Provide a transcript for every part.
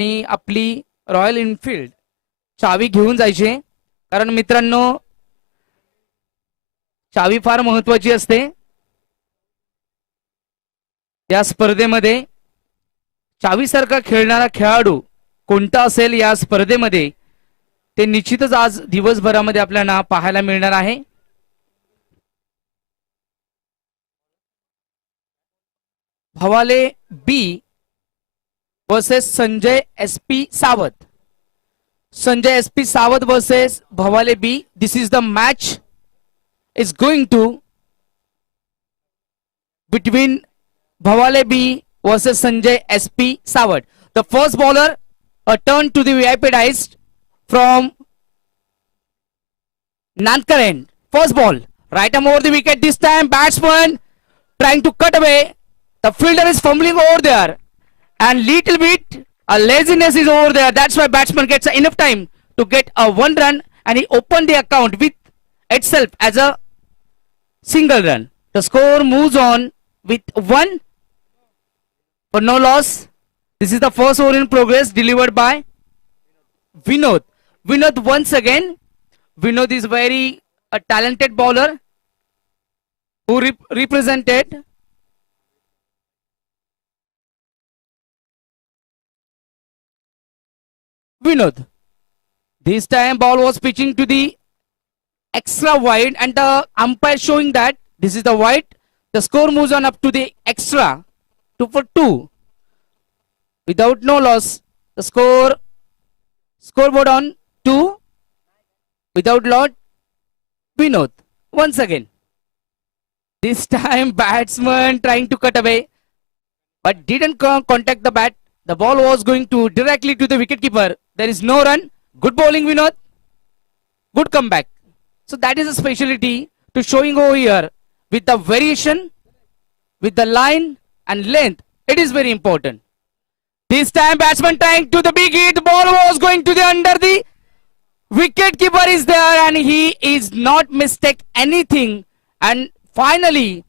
आणि आपली royal Enfield चावी घेऊन जायची, कारण मित्रांनो चावी फार महत्वाची असते या स्पर्धेमध्ये. चावीसारखा खेळणारा खेळाडू कोणता असेल या स्पर्धेमध्ये ते निश्चितच आज दिवसभरामध्ये आपल्याला पाहायला मिळणार आहे. भवाले बी वर्सेस संजय एसपी सावत. Sanjay SP Sawat versus Bhavale B. This is the match is going to between Bhavale B versus Sanjay SP Sawat. The first bowler a turn to the VIP dice from Nankaren. First ball, right arm over the wicket. This time batsman trying to cut away. The fielder is fumbling over there and little bit a laziness is over there. That's why batsman gets enough time to get a 1 run and he opened the account with itself as a single run. The score moves on with 1 for no loss. This is the first over in progress delivered by Vinod. Vinod once again. Vinod is very a talented bowler who represented Vinod. This time ball was pitching to the extra wide and the umpire showing that this is the wide. The score moves on up to the extra 2 for 2 without no loss. The scoreboard on 2 without lot. Vinod once again. This time batsman trying to cut away but didn't contact the bat. The ball was going to directly to the wicketkeeper. There is no run. Good bowling, Vinod. Good comeback. So that is a specialty to showing over here with the variation, with the line and length. It is very important. This time batsman trying to the big hit. The ball was going to the under the wicketkeeper is there and he is not mistake anything. And finally,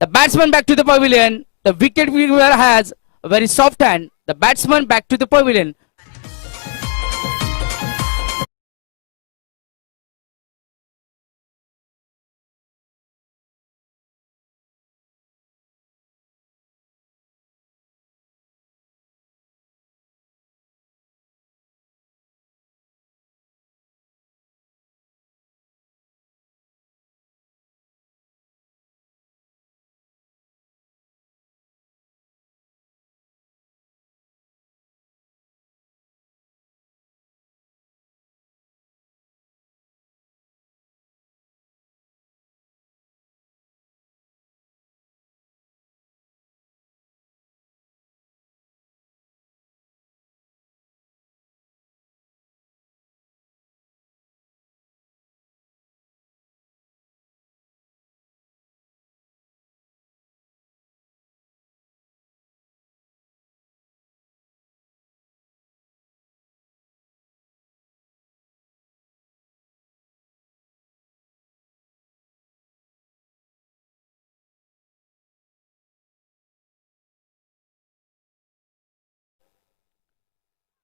the batsman back to the pavilion. The wicketkeeper has a very soft hand. The batsman back to the pavilion.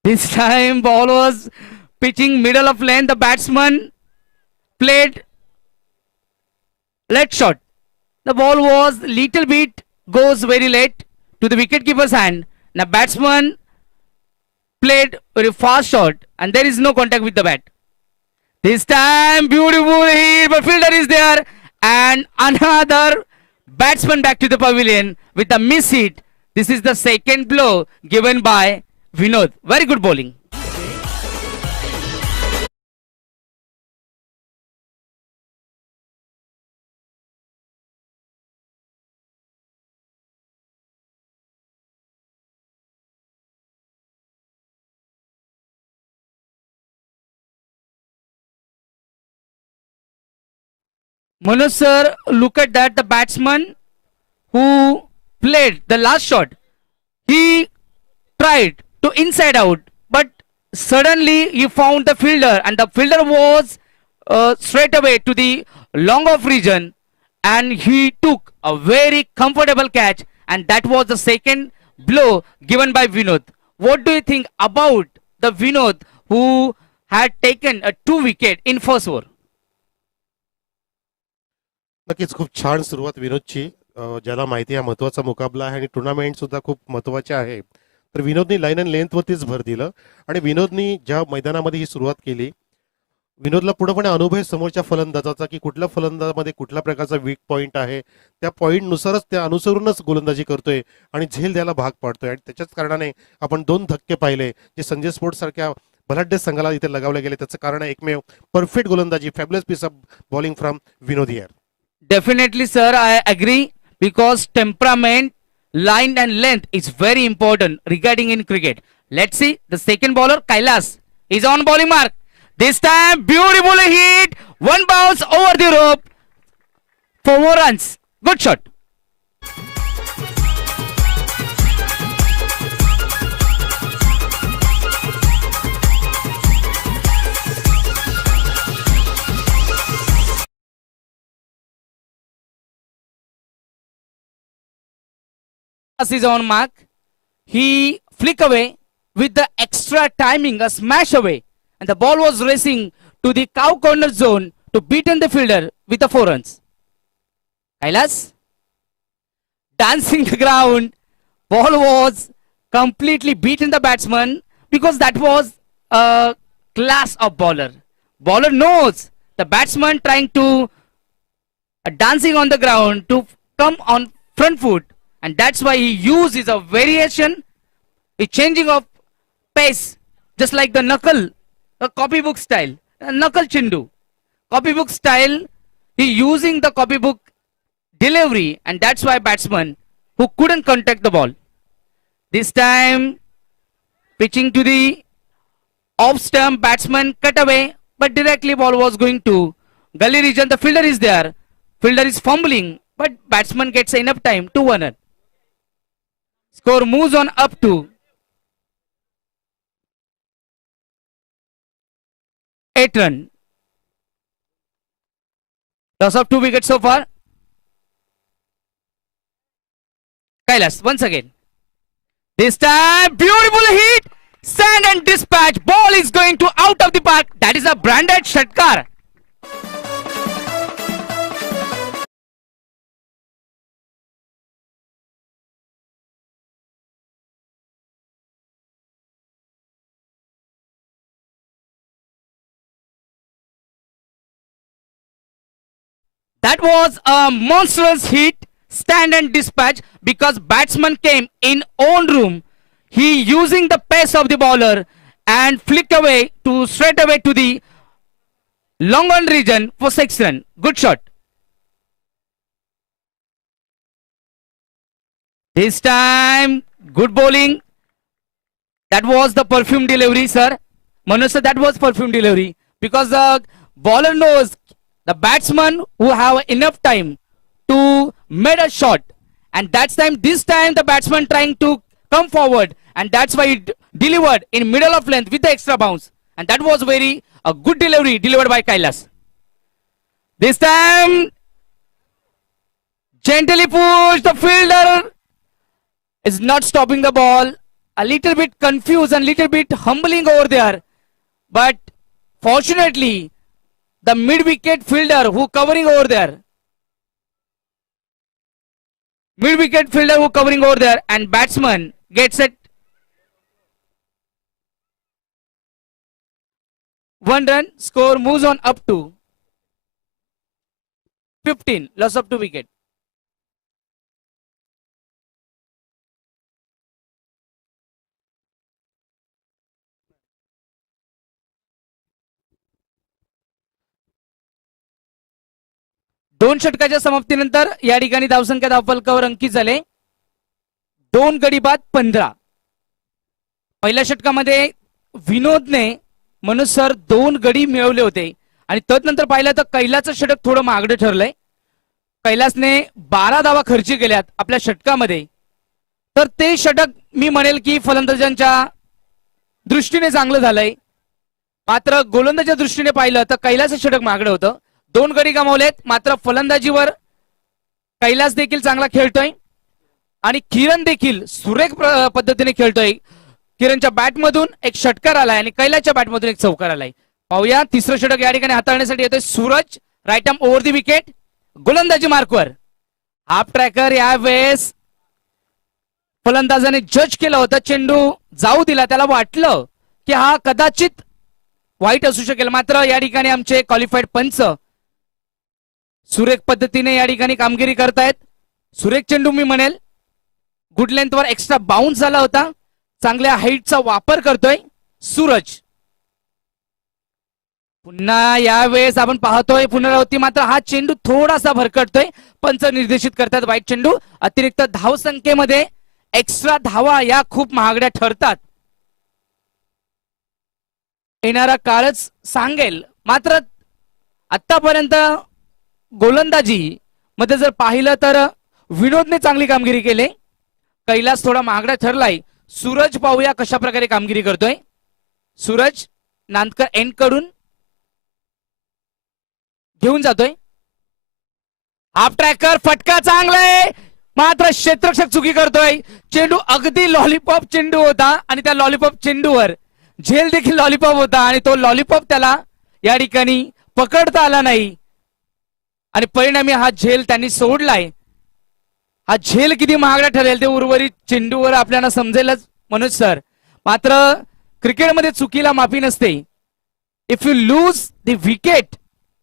This time ball was pitching middle of lane. The batsman played late shot. The ball was little bit goes very late to the wicketkeeper's hand. Now batsman played very fast shot and there is no contact with the bat. This time beautiful hit, but fielder is there and another batsman back to the pavilion with a miss hit. This is the second blow given by Vinod. Very good bowling. Manoj sir, look at that. The batsman who played the last shot, he tried to inside out, but suddenly he found the fielder and the fielder was straight away to the long off region and he took a very comfortable catch and that was the second blow given by Vinod. what do you think about the Vinod who had taken a 2 wicket in first over? नक्कीच खूप छान सुरुवात विनोदची. ज्याला माहिती आहे हा महत्वाचा मुकाबला आहे आणि टुर्नामेंट सुद्धा खूप महत्वाचे आहे. तर विनोदनी लाईन अँड लेंथवरतीच भर दिलं आणि विनोदनी ज्या मैदानामध्ये ही सुरुवात केली, विनोदला पूर्णपणे अनुभव आहे समोरच्या फलंदाजाचा की कुठल्या फलंदाजामध्ये कुठल्या प्रकारचा वीक पॉईंट आहे. त्या पॉईंटनुसारच त्या अनुसरूनच गोलंदाजी करतोय आणि झेल द्यायला भाग पाडतोय आणि त्याच्याच कारणाने आपण 2 धक्के पाहिले जे संजय स्पोर्ट्स सारख्या बलाढ्य संघाला इथे लगावले गेले. त्याचं कारण आहे एकमेव परफेक्ट गोलंदाजी, fabulous piece of bowling from Vinod here. Definitely, sir, I agree because temperament, line, and length is very important regarding in cricket. Let's see the second bowler, Kailas, is on bowling mark. This time, beautiful hit, one bounce over the rope for 4 runs. Good shot. Is on mark. He flick away with the extra timing, a smash away, and the ball was racing to the cow corner zone to beaten the fielder with the 4 runs. Kailas dancing the ground. Ball was completely beaten the batsman because that was a class of bowler. Bowler knows the batsman trying to dancing on the ground to come on front foot, and that's why he uses a variation, a changing of pace, just like the knuckle, a copybook style, a knuckle chindu. Copybook style, he using the copybook delivery, and that's why batsman who couldn't contact the ball. This time, pitching to the off stump, batsman cut away, but directly ball was going to gully region. The fielder is there. Fielder is fumbling, but batsman gets enough time to 1 run. Score moves on up to 8 run. Loss of 2 wickets so far. Kailas once again. This time, beautiful hit. Sand and dispatch. Ball is going to out of the park. That is a branded Shatkar. That was a monstrous hit, stand and dispatch, because batsman came in own room. He using the pace of the bowler and flick away to straight away to the long on region for 6 run. Good shot. This time, good bowling. That was the perfume delivery, sir. Manoj sir, that was perfume delivery because the bowler knows the batsman who have enough time to make a shot, and that's time. This time the batsman trying to come forward, and that's why he delivered in middle of length with the extra bounce, and that was very a good delivery delivered by Kailas. This time, gently push. The fielder is not stopping the ball. A little bit confused and little bit humbling over there, but fortunately, the mid-wicket fielder who covering over there. Mid-wicket fielder who covering over there, and batsman gets it. 1 run, score moves on up to 15, loss of 2 wicket. दोन षटकाच्या समाप्तीनंतर या ठिकाणी धावसंख्या धावफलकावर अंकित झाले 2 गडी बाद 15. पहिल्या षटकामध्ये विनोदने मनोज सर 2 गडी मिळवले होते आणि तदनंतर पाहिलं तर कैलासचं षटक थोडं मागडं ठरलंय. कैलासने 12 धावा खर्ची केल्यात आपल्या षटकामध्ये, तर ते षटक मी म्हणेल की फलंदाजांच्या दृष्टीने चांगलं झालंय. मात्र गोलंदाजाच्या दृष्टीने पाहिलं तर कैलासचं षटक मागडं होतं. 2 गडी गमावलेत, मात्र फलंदाजीवर कैलास देखील चांगला खेळतोय आणि किरण देखील सुरेख पद्धतीने खेळतोय. किरणच्या बॅटमधून एक षटकार आलाय आणि कैलाच्या बॅटमधून एक चौकार आलाय. पाहूया तिसरं षटक या ठिकाणी हाताळण्यासाठी येतोय Suraj. Right arm over the wicket, गोलंदाजी मार्कवर. हाफ ट्रॅकर यावेळेस फलंदाजाने जज केलं होतं, चेंडू जाऊ दिला. त्याला वाटलं की हा कदाचित वाईट असू शकेल, मात्र या ठिकाणी आमचे क्वालिफाईड पंच सुरेख पद्धतीने या ठिकाणी कामगिरी करतायत. सुरेख चेंडू मी म्हणेल, गुड लेंथवर एक्स्ट्रा बाउन्स झाला होता. चांगल्या हाईटचा वापर करतोय सूरज. पुन्हा यावेळेस आपण पाहतोय पुनरावृत्ती, मात्र हा चेंडू थोडासा भरकटतोय. पंच निर्देशित करतात वाईट चेंडू. अतिरिक्त धाव संख्येमध्ये एक्स्ट्रा धावा या खूप महागड्या ठरतात, येणारा काळच सांगेल. मात्र आतापर्यंत गोलंदाजी मध्ये जर पाहिलं तर विनोदने चांगली कामगिरी केली. कैलास थोडा महागडा ठरलाय. सूरज पाहूया कशा प्रकारे कामगिरी करतोय. सूरज नांदकर एंड कडून घेऊन जातोय. हाफ ट्रॅकर फटका चांगला आहे, मात्र क्षेत्ररक्षक चुकी करतोय. चेंडू अगदी लॉलीपॉप चेंडू होता आणि त्या लॉलीपॉप चेंडूवर झेल देखील लॉलीपॉप होता आणि तो लॉलीपॉप त्याला या ठिकाणी पकडता आला नाही आणि परिणामी हा झेल त्यांनी सोडलाय. हा झेल किती महागडा ठरेल ते उर्वरित चेंडूवर आपल्याला समजेलच मनोज सर. मात्र क्रिकेटमध्ये चुकीला माफी नसते. If you lose the wicket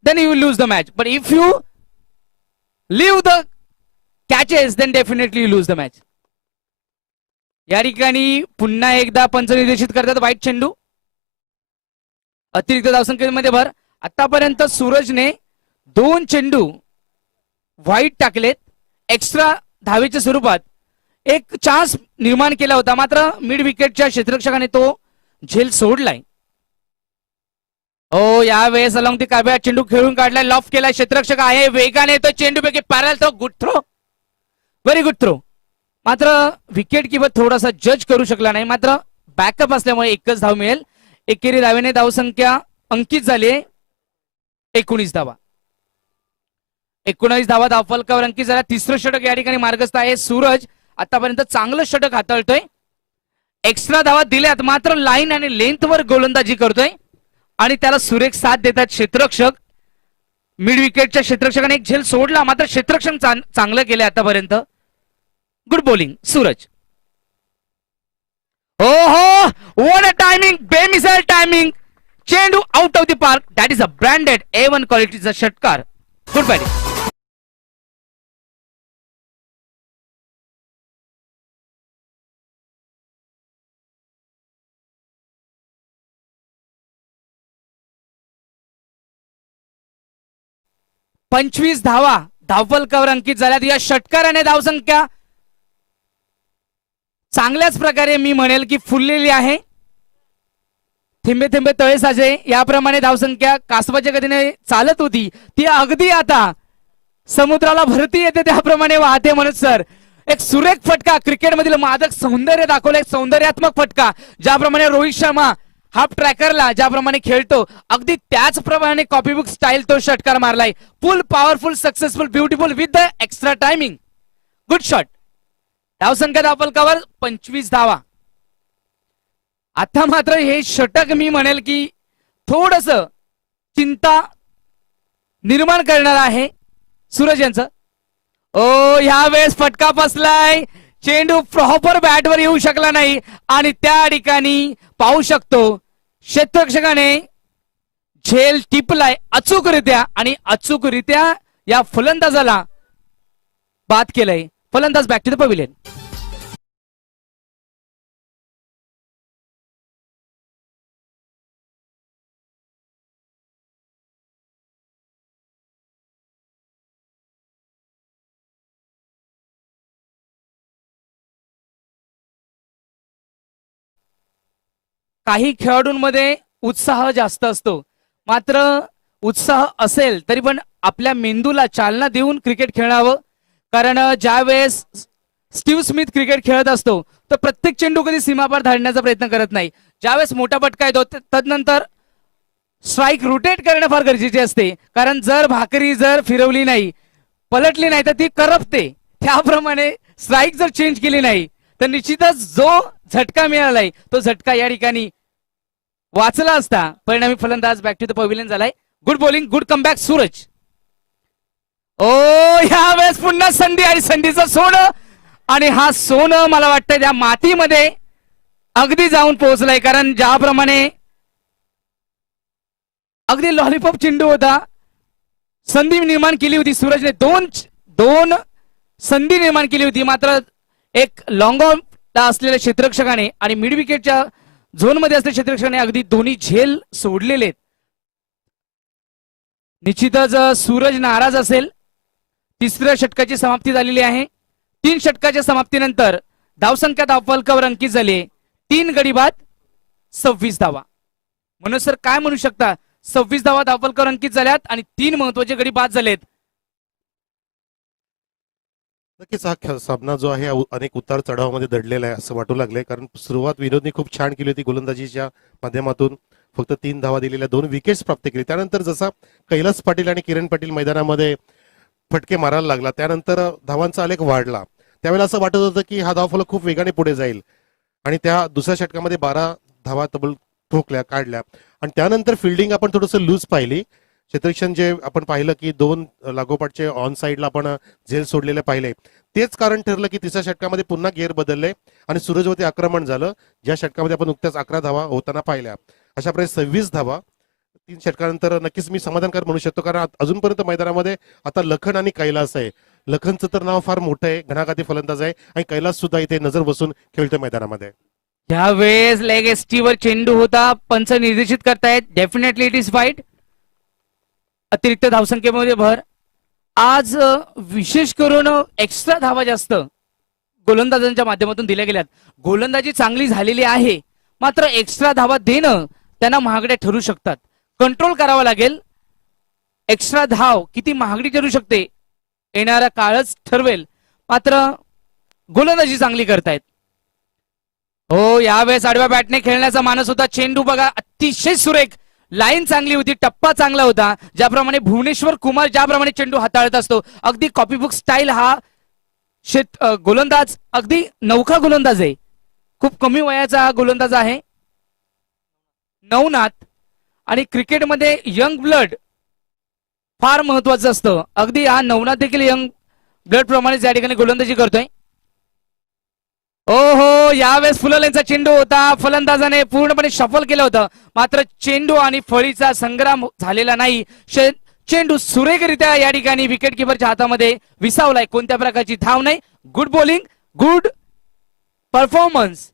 then you will lose the match, but if you leave the catches then definitely you lose the match. या ठिकाणी पुन्हा एकदा पंच निर्देशित करतात वाईट चेंडू. अतिरिक्त धावसंख्येमध्ये भर. आतापर्यंत सूरजने 2 चेंडू वाईट टाकलेत. एक्स्ट्रा धावेच्या स्वरूपात एक चान्स निर्माण केला होता, मात्र मिड विकेटच्या क्षेत्ररक्षकाने तो झेल सोडलाय. हो, यावेळेस अलॉंग ती काब्या चेंडू खेळून काढलाय, लॉफ केलाय. क्षेत्ररक्षक आहे, वेगाने तो चेंडू पैकी पॅरल throw, good throw, very good throw. मात्र विकेट किपर थोडासा जज करू शकला नाही. मात्र बॅकअप असल्यामुळे एकच धाव मिळेल. एकेरी धावेने धावसंख्या अंकित झाली 19 धावा. 19 धावा धावफलकावर अंकित झाला. तिसरं षटक या ठिकाणी मार्गस्थ आहे. सूरज आतापर्यंत चांगलं षटक हाताळतोय. एक्स्ट्रा धावा दिल्यात, मात्र लाईन आणि लेंथवर गोलंदाजी करतोय आणि त्याला सुरेख साथ देतात क्षेत्ररक्षक. मिड विकेटच्या क्षेत्ररक्षकाने एक झेल सोडला, मात्र क्षेत्ररक्षक चांगलं केलंय आतापर्यंत. Good bowling Suraj. हो हो, व्हाट अ टायमिंग, बेमिसाइल टायमिंग. चेंडू out of the park. That is a branded A1 क्वालिटीचा षटकार. Good batting. पंचवीस धावा धावफलकावर अंकित झाल्यात. या षटकाराने धावसंख्या चांगल्याच प्रकारे मी म्हणेल की फुललेली आहे. थेंबे थेंबे तळे साजे याप्रमाणे धावसंख्या कासवाच्या गतीने चालत होती, ती अगदी आता समुद्राला भरती येते त्याप्रमाणे वाहते. म्हणून सर एक सुरेख फटका, क्रिकेटमधील मादक सौंदर्य दाखवलं, एक सौंदर्यात्मक फटका. ज्याप्रमाणे रोहित शर्मा हाफ ट्रॅकरला ज्याप्रमाणे खेळतो, अगदी त्याचप्रमाणे कॉपीबुक स्टाईल तो षटकार मारलाय. Full powerful, successful, beautiful with the extra timing. Good shot. धावसंख्या धावफलकावर 25 धावा. आता मात्र हे षटक मी म्हणेल की थोडस चिंता निर्माण करणार आहे सूरज यांचं. ओ, ह्या वेळेस फटका बसलाय. चेंडू प्रॉपर बॅटवर येऊ शकला नाही आणि त्या ठिकाणी पाहू शकतो क्षेत्ररक्षकाने झेल टिपलाय अचूकरित्या आणि अचूकरित्या या फलंदाजाला बाद केलंय. फलंदाज बॅक टू द पवेलियन. काही खेळाडूंमध्ये उत्साह जास्त असतो, मात्र उत्साह असेल तरी पण आपल्या मेंदूला चालना देऊन क्रिकेट खेळावं. कारण ज्या वेळेस स्टीव्ह स्मिथ क्रिकेट खेळत असतो तर प्रत्येक चेंडू कधी सीमापार धाडण्याचा प्रयत्न करत नाही. ज्यावेळेस मोठा फटका येतो तदनंतर स्ट्राईक रोटेट करणं फार गरजेचे असते, कारण जर भाकरी जर फिरवली नाही, पलटली नाही तर ती करपते. त्याप्रमाणे स्ट्राईक जर चेंज केली नाही तर निश्चितच जो झटका मिळालाय तो झटका या ठिकाणी वाचला असता. परिणामी फलंदाज बॅक टू द पवेलियन झालाय. Good bowling, good comeback Suraj. ओ ह्या वेळेस पुन्हा संधी आणि संधीचं सोनं, आणि हा सोनं मला वाटतं त्या मातीमध्ये अगदी जाऊन पोहोचलाय. कारण ज्याप्रमाणे अगदी लॉलीपॉप चेंडू होता, संधी निर्माण केली होती सूरजने. दोन संधी निर्माण केली होती, मात्र एक लॉंग ऑन असलेल्या क्षेत्ररक्षकाने आणि मिड विकेटच्या झोन मध्ये असलेल्या क्षेत्ररक्षकाने अगदी दोन्ही झेल सोडलेले आहेत. निश्चितच सूरज नाराज असेल. तिसऱ्या षटकाची समाप्ती झालेली आहे. 3 षटकाच्या समाप्तीनंतर धावसंख्या धावफलकावर अंकित झाली 3 गडी बाद 26 धावा. म्हणून सर काय म्हणू शकता, 26 धावा धावफलकावर अंकित झाल्यात आणि 3 महत्वाचे गडी बाद झालेत. नक्कीच हा सामना जो आहे अनेक उतार चढावामध्ये दडलेला आहे असं वाटू लागले. कारण सुरुवात विनोदने खूप छान केली होती गोलंदाजीच्या माध्यमातून. फक्त 3 धावा दिलेल्या, 2 विकेट्स प्राप्त केली. त्यानंतर जसा कैलास पाटील आणि किरण पाटील मैदानामध्ये फटके मारायला लागला, त्यानंतर धावांचा आलेख वाढला. त्यावेळेला असं वाटत होतं की हा धावफलक खूप वेगाने पुढे जाईल आणि त्या दुसऱ्या षटकामध्ये 12 धावा तब्बल काढल्या. आणि त्यानंतर फिल्डिंग आपण थोडंसं लूज पाहिली. क्षेत्ररक्षण जे आपण पाहिलं की 2 लागोपाठचे ऑन साईडला आपण झेल सोडलेले पाहिले. तेच कारण ठरलं की तिसऱ्या षटकामध्ये पुन्हा गेअर बदलले आणि सूरजवरती आक्रमण झालं. ज्या षटकामध्ये आपण नुकत्याच 11 धावा होताना पाहिल्या, अशा प्रकारे 26 धावा 3 षटकानंतर नक्कीच मी समाधानकार म्हणू शकतो. कारण अजूनपर्यंत मैदानामध्ये आता लखन आणि कैलास आहे. लखनचं तर नाव फार मोठं आहे, घणाघाती फलंदाज आहे, आणि कैलास सुद्धा इथे नजर बसून खेळतोय मैदानामध्ये. यावेळेस लेग एसटीवर चेंडू होता, पंच निर्देशित करतायत. Definitely it is fight. अतिरिक्त धावसंख्येमध्ये भर. आज विशेष करून एक्स्ट्रा धावा जास्त गोलंदाजांच्या माध्यमातून दिल्या गेल्यात. गोलंदाजी चांगली झालेली आहे, मात्र एक्स्ट्रा धावा देणं त्यांना महागड्या ठरू शकतात. कंट्रोल करावा लागेल. एक्स्ट्रा धाव किती महागडी ठरू शकते येणारा काळच ठरवेल. मात्र गोलंदाजी चांगली करतायत. हो, यावेळेस आडव्या बॅटने खेळण्याचा मानस होता. चेंडू बघा अतिशय सुरेख, लाईन चांगली होती, टप्पा चांगला होता. ज्याप्रमाणे भुवनेश्वर कुमार ज्याप्रमाणे चेंडू हाताळत असतो, अगदी कॉपीबुक स्टाईल हा गोलंदाज अगदी नवखा गोलंदाज आहे. खूप कमी वयाचा हा गोलंदाज आहे, नवनाथ. आणि क्रिकेटमध्ये यंग ब्लड फार महत्वाचं असतं. अगदी हा नवनाथ देखील यंग ब्लड प्रमाणेच या ठिकाणी गोलंदाजी करतोय. ओहो, यावेळेस फुललेंचा चेंडू होता, फलंदाजाने पूर्णपणे शफल केलं होतं, मात्र चेंडू आणि फळीचा संग्राम झालेला नाही. चेंडू सुरेखरित्या या ठिकाणी विकेट किपरच्या हातामध्ये विसावलाय. कोणत्या प्रकारची धाव नाही. गुड बॉलिंग, गुड परफॉर्मन्स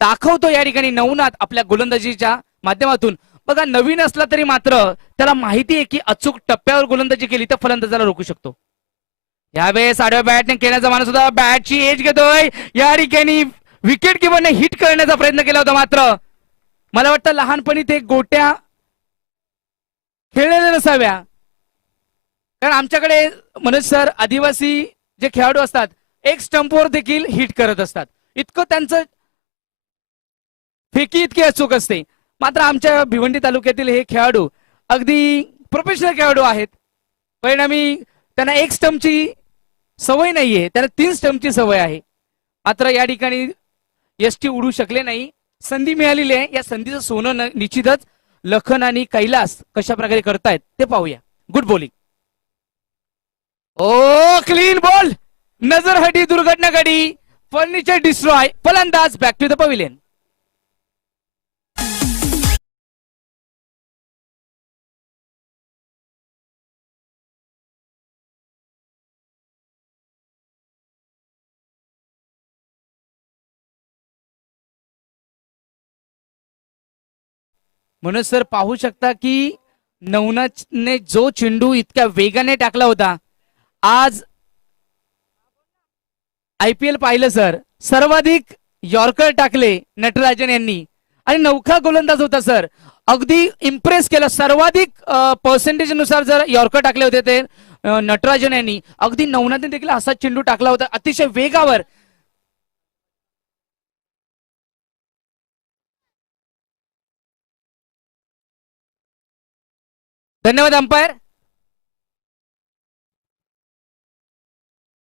दाखवतो या ठिकाणी नवनाथ आपल्या गोलंदाजीच्या माध्यमातून. बघा, नवीन असला तरी मात्र त्याला माहिती आहे की अचूक टप्प्यावर गोलंदाजी केली तर फलंदाजाला रोखू शकतो. यावेळेस आडव्या बॅटने खेळण्याचा माणूस होता, बॅटची एज घेतोय. या ठिकाणी विकेट किपरने हिट करण्याचा प्रयत्न केला होता, मात्र मला वाटतं लहानपणी ते गोट्या खेळलेल्या नसाव्या. कारण आमच्याकडे मनोज सर आदिवासी जे खेळाडू असतात एक स्टंपवर देखील हिट करत असतात. इतकं त्यांचं फेकी इतकी अचूक असते. मात्र आमच्या भिवंडी तालुक्यातील हे खेळाडू अगदी प्रोफेशनल खेळाडू आहेत. परिणामी त्यांना एक स्टंपची सवय नाहीये, त्यांना 3 स्टंपची सवय आहे. मात्र या ठिकाणी यष्टी उडू शकले नाही. संधी मिळालेली आहे. या संधीचं सोनं निश्चितच लखन आणि कैलास कशा प्रकारे करतायत ते पाहूया. Good bowling. ओ क्लीन बॉल, नजर हटी, दुर्घटना घडी, फर्निचर डिस्ट्रॉय. फलंदाज बॅक टू द पवेलियन. म्हणून सर पाहू शकता की नवनाथने जो चेंडू इतक्या वेगाने टाकला होता, आज IPL पाहिलं सर, सर्वाधिक यॉर्कर टाकले नटराजन यांनी आणि नवखा गोलंदाज होता सर. अगदी इम्प्रेस केलं. सर्वाधिक पर्सेंटेज नुसार जर यॉर्कर टाकले होते ते नटराजन यांनी, अगदी नवनाथने देखील असा चेंडू टाकला होता अतिशय वेगावर. धन्यवाद अंपायर.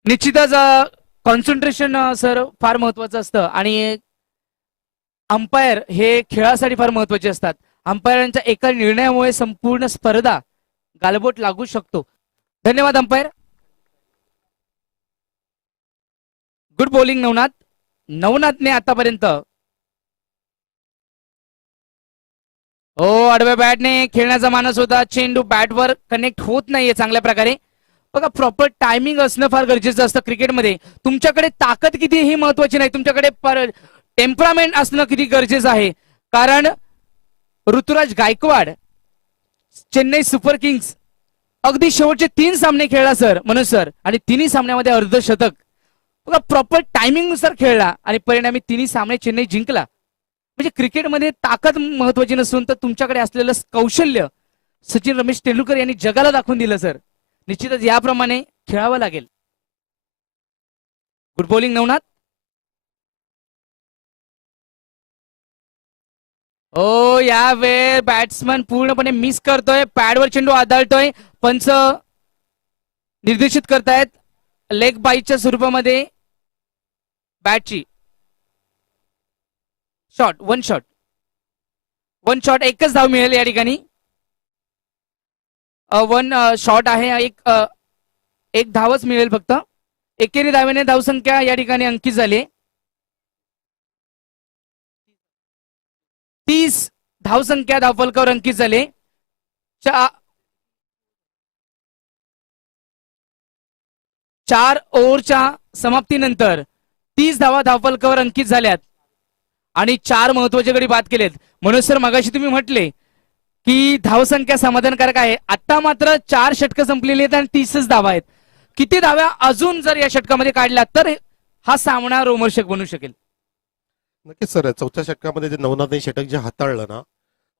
निश्चितच कॉन्सन्ट्रेशन सर फार महत्वाचं असतं आणि अंपायर हे खेळासाठी फार महत्वाचे असतात. अंपायरांच्या एका निर्णयामुळे संपूर्ण स्पर्धा गालबोट लागू शकतो. धन्यवाद अंपायर. Good bowling Navnath. नवनाथने आतापर्यंत आडव्या बॅटने खेळण्याचा मानस होता. चेंडू बॅटवर कनेक्ट होत नाहीये चांगल्या प्रकारे. बघा प्रॉपर टायमिंग असणं फार गरजेचं असतं क्रिकेटमध्ये. तुमच्याकडे ताकद किती ही महत्वाची नाही, तुमच्याकडे टेम्परामेंट असणं किती गरजेचं आहे. कारण ऋतुराज गायकवाड चेन्नई सुपर किंग्स अगदी शेवटचे 3 सामने खेळला सर मनोज सर, आणि तिन्ही सामन्यामध्ये अर्धशतक. बघा प्रॉपर टायमिंग नुसार खेळला आणि परिणामी तिन्ही सामने चेन्नई जिंकला. म्हणजे क्रिकेटमध्ये ताकद महत्वाची नसून तर तुमच्याकडे असलेलं कौशल्य सचिन रमेश तेंडुलकर यांनी जगाला दाखवून दिलं सर. निश्चितच याप्रमाणे खेळावं लागेल. Good bowling Navnath. यावेळी बॅट्समन पूर्णपणे मिस करतोय. पॅडवर चेंडू आदळतोय. पंच निर्देशित करतायत लेग बाईच्या स्वरूपामध्ये बॅटची. वन शॉट एकच धाव मिळेल या ठिकाणी. वन शॉट आहे. एक धावच मिळेल फक्त. एकेरी धावेने धावसंख्या या ठिकाणी अंकित झाली. 30 धावसंख्या धावफलकावर अंकित झाले. 4 ओव्हरच्या समाप्तीनंतर 30 धावा धावफलकावर अंकित झाल्यात आणि 4 महत्वाचे गडी बाद केलेत. म्हणून सर मगाशी तुम्ही म्हटले की धावसंख्या समाधानकारक आहे. आता मात्र 4 षटकं संपलेली आहेत आणि 30च धावा आहेत. किती धाव्या अजून जर या षटकामध्ये काढल्या तर हा सामना रोमहर्षक बनू शकेल. नक्कीच सर. चौथ्या षटकामध्ये जे नवनाथने षटक जे हाताळलं ना,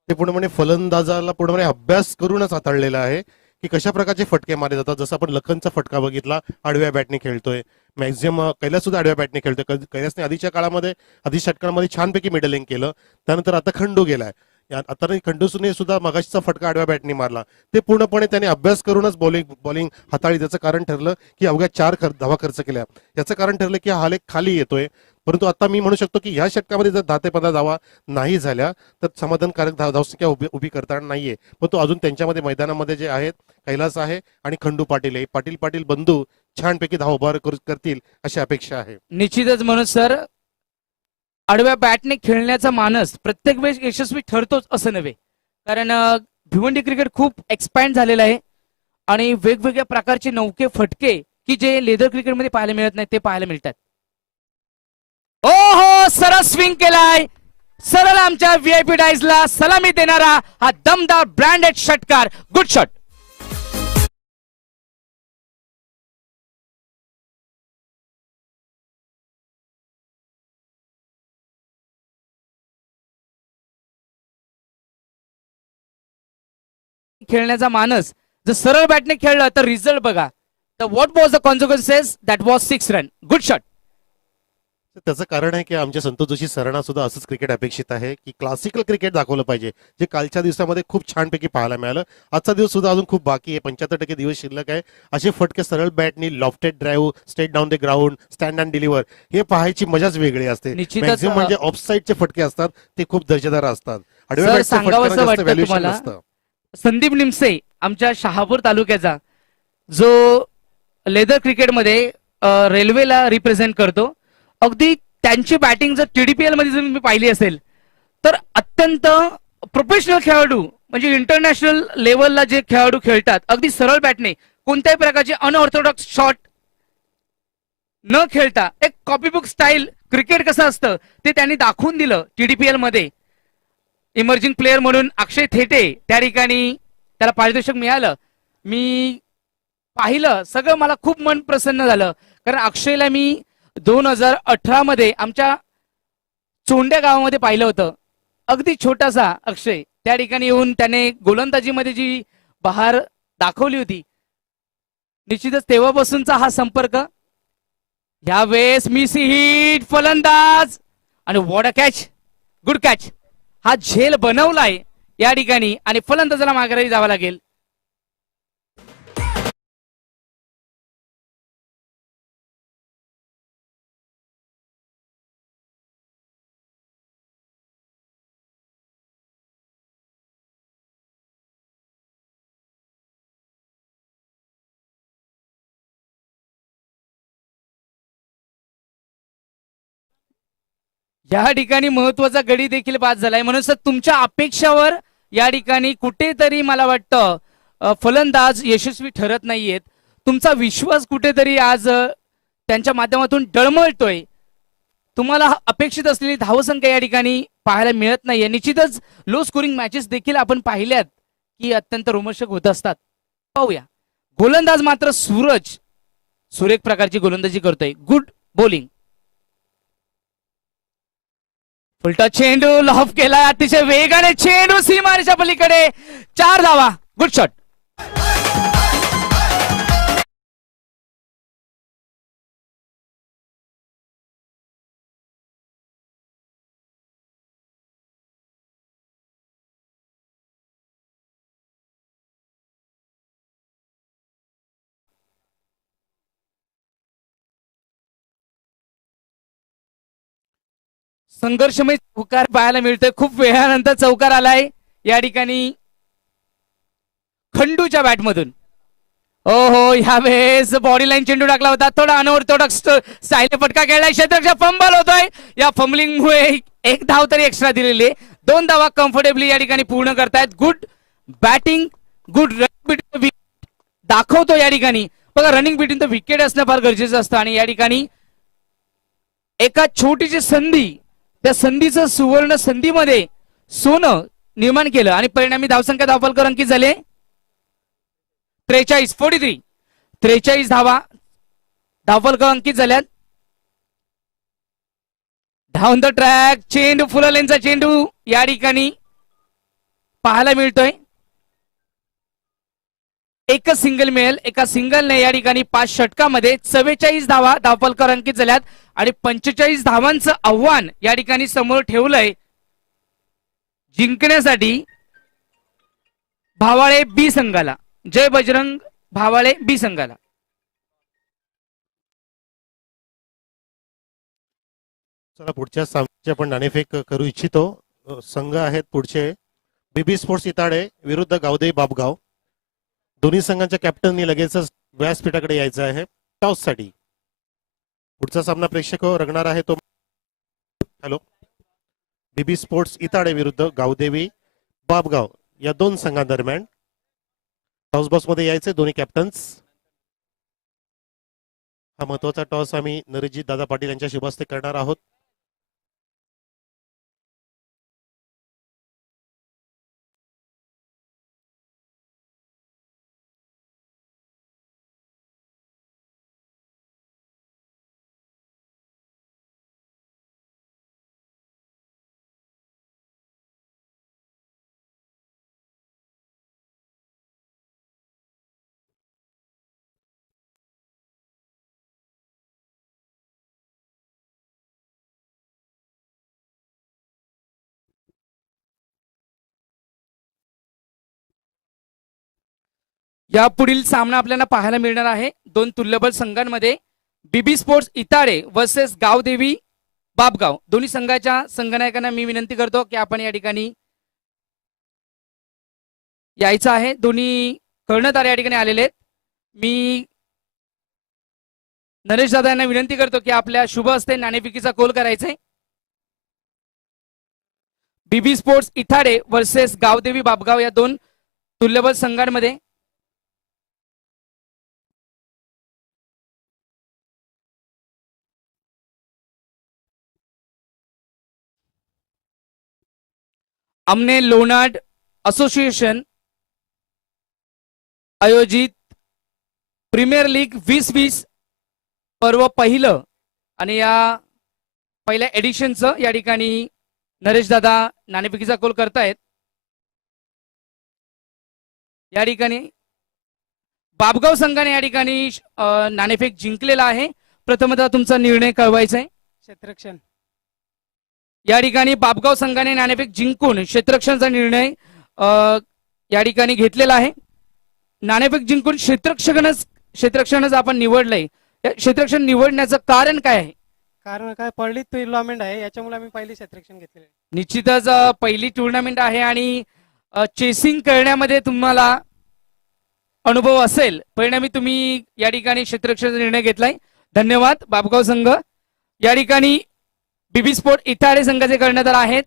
ते पूर्णपणे फलंदाजाला पूर्णपणे अभ्यास करूनच हाताळलेला आहे की कशा प्रकारचे फटके मारले जातात. जसं आपण लखनचा फटका बघितला, आडव्या बॅटने खेळतोय. मॅक्झिमम कैलास सुद्धा आडव्या बॅटने खेळतोय. कैलासने आधीच्या काळामध्ये आधी षटकांमध्ये छानपैकी मिडलिंग केलं. त्यानंतर आता खंडू गेलाय. आता खंडूने सुद्धा मगाशीचा फटका आडव्या बॅटने मारला. ते पूर्णपणे त्याने अभ्यास करूनच बॉलिंग हाताळली. त्याचं कारण ठरलं की अवघ्या 4 धावा खर्च केल्या. याचं कारण ठरलं की हा लेग खाली येतोय. परंतु आता मी म्हणू शकतो की ह्या षटकामध्ये जर 10 ते 15 धावा नाही झाल्या तर समाधानकारक धावसंख्या उभी करता नाहीये. परंतु अजून त्यांच्यामध्ये मैदानामध्ये जे आहेत कैलास आहे आणि खंडू पाटील आहे. पाटील बंधू छानपैकी धाव उभार करतील अशी अपेक्षा आहे. निश्चितच म्हणून सर आडव्या बॅटने खेळण्याचा मानस प्रत्येक वेळेस यशस्वी ठरतोच असं नव्हे. कारण भिवंडी क्रिकेट खूप एक्सपॅन्ड झालेलं आहे आणि वेगवेगळ्या प्रकारचे नौके फटके की जे लेदर क्रिकेटमध्ये पाहायला मिळत नाही ते पाहायला मिळतात. सरळ स्विंग केलाय. सरळ आमच्या व्हीआयपी डायसला सलामी देणारा हा दमदार ब्रँडेड षटकार. Good shot. खेळण्याचा मानस जर सरळ बॅटने खेळलं तर रिझल्ट बघा. तर what was the consequences. That was 6 run. Good shot. त्याचं कारण आहे की आमच्या संतोष जोशी सरांना सुद्धा असंच क्रिकेट अपेक्षित आहे की क्लासिकल क्रिकेट दाखवलं पाहिजे, जे कालच्या दिवसामध्ये खूप छानपैकी पाहायला मिळालं. आजचा दिवस सुद्धा अजून खूप बाकी आहे. 75% दिवस शिल्लक आहे. असे फटके सरळ बॅटनी lofted drive, straight down the ground, stand and deliver हे पाहायची मजाच वेगळी असते. मॅक्झिमम म्हणजे ऑफसाईडचे फटके असतात ते खूप दर्जेदार असतात. आडव्या बॅटचे फटके जास्त व्हॅल्युएशन नसतं. संदीप निमसे आमच्या शहापूर तालुक्याचा जो लेदर क्रिकेटमध्ये रेल्वेला रिप्रेझेंट करतो, अगदी त्यांची बॅटिंग जर TDPL मध्ये जर तुम्ही पाहिली असेल तर अत्यंत प्रोफेशनल खेळाडू म्हणजे इंटरनॅशनल लेवलला जे खेळाडू खेळतात अगदी सरळ बॅटने कोणत्याही प्रकारचे अनऑर्थोडॉक्स शॉट न खेळता एक कॉपीबुक स्टाईल क्रिकेट कसं असतं ते त्यांनी दाखवून दिलं. TDPL मध्ये इमर्जिंग प्लेअर म्हणून अक्षय थेटे त्या ठिकाणी त्याला पारितोषिक मिळालं. मी पाहिलं सगळं, मला खूप मन प्रसन्न झालं. कारण अक्षयला मी 2018 मध्ये आमच्या चोंड्या गावामध्ये पाहिलं होतं. अगदी छोटासा अक्षय त्या ठिकाणी येऊन त्याने गोलंदाजीमध्ये जी बहार दाखवली होती, निश्चितच तेव्हापासूनचा हा संपर्क. यावेळेस मिसी हिट फलंदाज आणि what a catch. Good catch. हा झेल बनवलाय या ठिकाणी आणि फलंदाजाला माघारी जावं लागेल. या ठिकाणी महत्वाचा गडी देखील बाद झालाय, म्हणून सर तुमच्या अपेक्षावर या ठिकाणी कुठेतरी मला वाटतं फलंदाज यशस्वी ठरत नाहीयेत. तुमचा विश्वास कुठेतरी आज त्यांच्या माध्यमातून डळमळतोय. तुम्हाला अपेक्षित असलेली धावसंख्या या ठिकाणी पाहायला मिळत नाहीये. निश्चितच लो स्कोरिंग मॅचेस देखील आपण पाहिल्यात की अत्यंत रोमहर्षक होत असतात. पाहूया, गोलंदाज मात्र सूरज सुरेख प्रकारची गोलंदाजी करतोय. Good bowling. उलटा चेंडू लॉफ केला, अतिशय वेगाने चेंडू सीमारेच्या पलीकडे. 4 धावा. Good shot. संघर्षमय चौकार पाहायला मिळतोय. खूप वेळानंतर चौकार आलाय या ठिकाणी खंडूच्या बॅटमधून. हो, ह्यावेळेस बॉडी लाईन चेंडू टाकला होता. थोडा अनऑर्थोडॉक्स स्टाईलने फटका खेळलाय. क्षेत्ररक्षक फंबल होतोय. या फंबलिंगमुळे 1 धाव तरी एक्स्ट्रा दिलेली. 2 धावा कम्फर्टेबली या ठिकाणी पूर्ण करतायत. गुड बॅटिंग, गुड रनिंग दाखवतो या ठिकाणी. बघा, रनिंग बिटवीन द विकेट असणं फार गरजेचं असतं आणि या ठिकाणी एका छोटीशी संधी, त्या संधीचं सुवर्ण संधीमध्ये सोनं निर्माण केलं आणि परिणामी धावसंख्या धावफलकर अंकित झाले 43 धावा धावफलकर अंकित झाल्यात. डाऊन द ट्रॅक चेंडू, फुललेनचा चेंडू या ठिकाणी पाहायला मिळतोय. एकच सिंगल मिळेल. एका सिंगलने या ठिकाणी 5 षटकामध्ये 44 धावा धावफलकर अंकित झाल्यात आणि 45 धावांचं आव्हान या ठिकाणी समोर ठेवलंय जिंकण्यासाठी भावाळे बी संघाला. जय बजरंग भावाळे बी संघाला. चला, पुढच्या सामन्याची आपण नाणेफेक करू इच्छितो. संघ आहेत पुढचे बीबी स्पोर्ट्स इताडे विरुद्ध गावदेवी बापगाव. दोन्ही संघांच्या कॅप्टननी लगेचच व्यासपीठाकडे यायचं आहे टॉस साठी. पुढचा सामना प्रेक्षक रंगणार आहे तो हॅलो बीबी स्पोर्ट्स इताडे विरुद्ध गावदेवी बापगाव या 2 संघांदरम्यान. टॉस बॉक्स मध्ये यायचे दोन्ही कॅप्टन्स. हा महत्वाचा टॉस आम्ही नरेशजी दादा पाटील यांच्या शुभ हस्ते करणार आहोत. या पुढील सामना आपल्याला पाहायला मिळणार आहे 2 तुल्यबळ संघांमध्ये. BB sports Itade versus Gavdevi Bapgaon. दोन्ही संघाच्या संघनायकांना मी विनंती करतो की आपण या ठिकाणी यायचं आहे. दोन्ही कर्णधार या ठिकाणी आलेले आहेत. मी नरेश दादा यांना विनंती करतो की आपल्या शुभ हस्ते नाणेफेकीचा कोल करायचा आहे. बीबी स्पोर्ट्स इताडे वर्सेस गावदेवी बापगाव या 2 तुल्यबळ संघांमध्ये. हमने लोनार्ड असोसिएशन आयोजित प्रीमियर लीग 2020 पर्व पहिलं आणि या पहिल्या एडिशनचं या ठिकाणी नरेश दादा नाणेफेकीचा कोल करतायत. या ठिकाणी बापगाव संघाने या ठिकाणी नाणेफेक जिंकलेला आहे. प्रथमतः तुमचा निर्णय कळवायचा आहे. क्षेत्ररक्षण. या ठिकाणी बापगाव संघाने नाणेफेक जिंकून क्षेत्ररक्षणाचा निर्णय या ठिकाणी घेतलेला आहे. नाणेफेक जिंकून क्षेत्ररक्षणच आपण निवडलंय. क्षेत्ररक्षण निवडण्याचं कारण काय आहे? कारण काय, पहिली टुर्नामेंट आहे याच्यामुळे आम्ही पहिली क्षेत्ररक्षण घेतलेलं आहे. निश्चितच पहिली टुर्नामेंट आहे आणि चेसिंग करण्यामध्ये तुम्हाला अनुभव असेल, परिणामी तुम्ही या ठिकाणी क्षेत्ररक्षणाचा निर्णय घेतलाय. धन्यवाद बापगाव संघ. या ठिकाणी बीबी स्पोर्ट इटाळे संघाचे कर्णधार आहेत.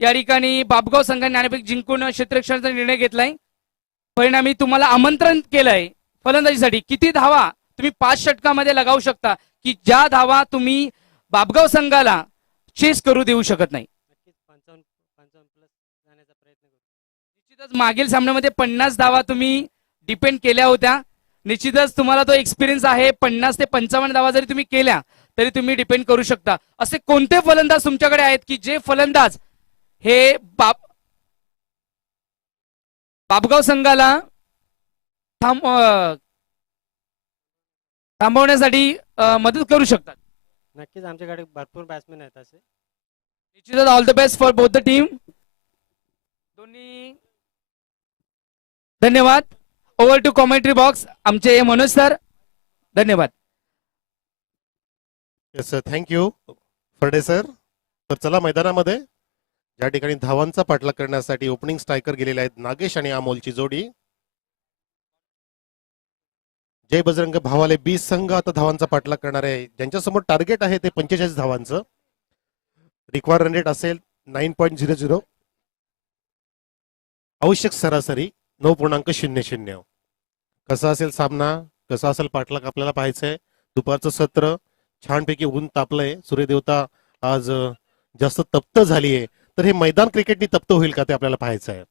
या ठिकाणी बापगाव संघाने नाणेफेक जिंकून क्षेत्ररक्षणाचा निर्णय घेतलाय. परिणामी तुम्हाला आमंत्रण केलंय फलंदाजीसाठी. किती धावा तुम्ही 5 षटकामध्ये लगावू शकता की ज्या धावा तुम्ही बापगाव संघाला चेस करू देऊ शकत नाही. नक्कीच 55 प्लस जाण्याचा प्रयत्न करू. निश्चितच मागील सामन्यामध्ये 50 धावा तुम्ही डिपेंड केल्या होत्या. निश्चितच तुम्हाला तो एक्सपिरियन्स आहे. 50 ते 55 धावा जरी तुम्ही केल्या तरी तुम्ही डिपेंड करू शकता. असे कोणते फलंदाज तुमच्याकडे आहेत की जे फलंदाज हे बापगाव संघाला थांबवण्यासाठी मदत करू शकतात. नक्कीच आमच्याकडे भरपूर बॅट्समॅन आहेत असे. निश्चितच all the best for both the team. दोन्ही धन्यवाद. ओव्हर टू कॉमेंट्री बॉक्स आमचे मनोज सर. धन्यवाद. Yes sir, thank you फर्डे sir. तर चला मैदानामध्ये या ठिकाणी धावांचा पाठलाग करण्यासाठी ओपनिंग स्ट्रायकर गेलेले आहेत नागेश आणि अमोलची जोडी. जय बजरंग भावाले बी संघ आता धावांचा पाठलाग करणार आहे. ज्यांच्यासमोर टार्गेट आहे ते 45 धावांचं. रिक्वायर रन रेट असेल 9.00. आवश्यक सरासरी 9.00. कसा असेल सामना, कसा असेल पाठलाग आपल्याला पाहायचंय. दुपारचं सत्र छानपैकी ऊन तापलंय. सूर्यदेवता आज जास्त तप्त झालीये. तर हे मैदान क्रिकेटनी तप्त होईल का ते आपल्याला पाहायचं आहे.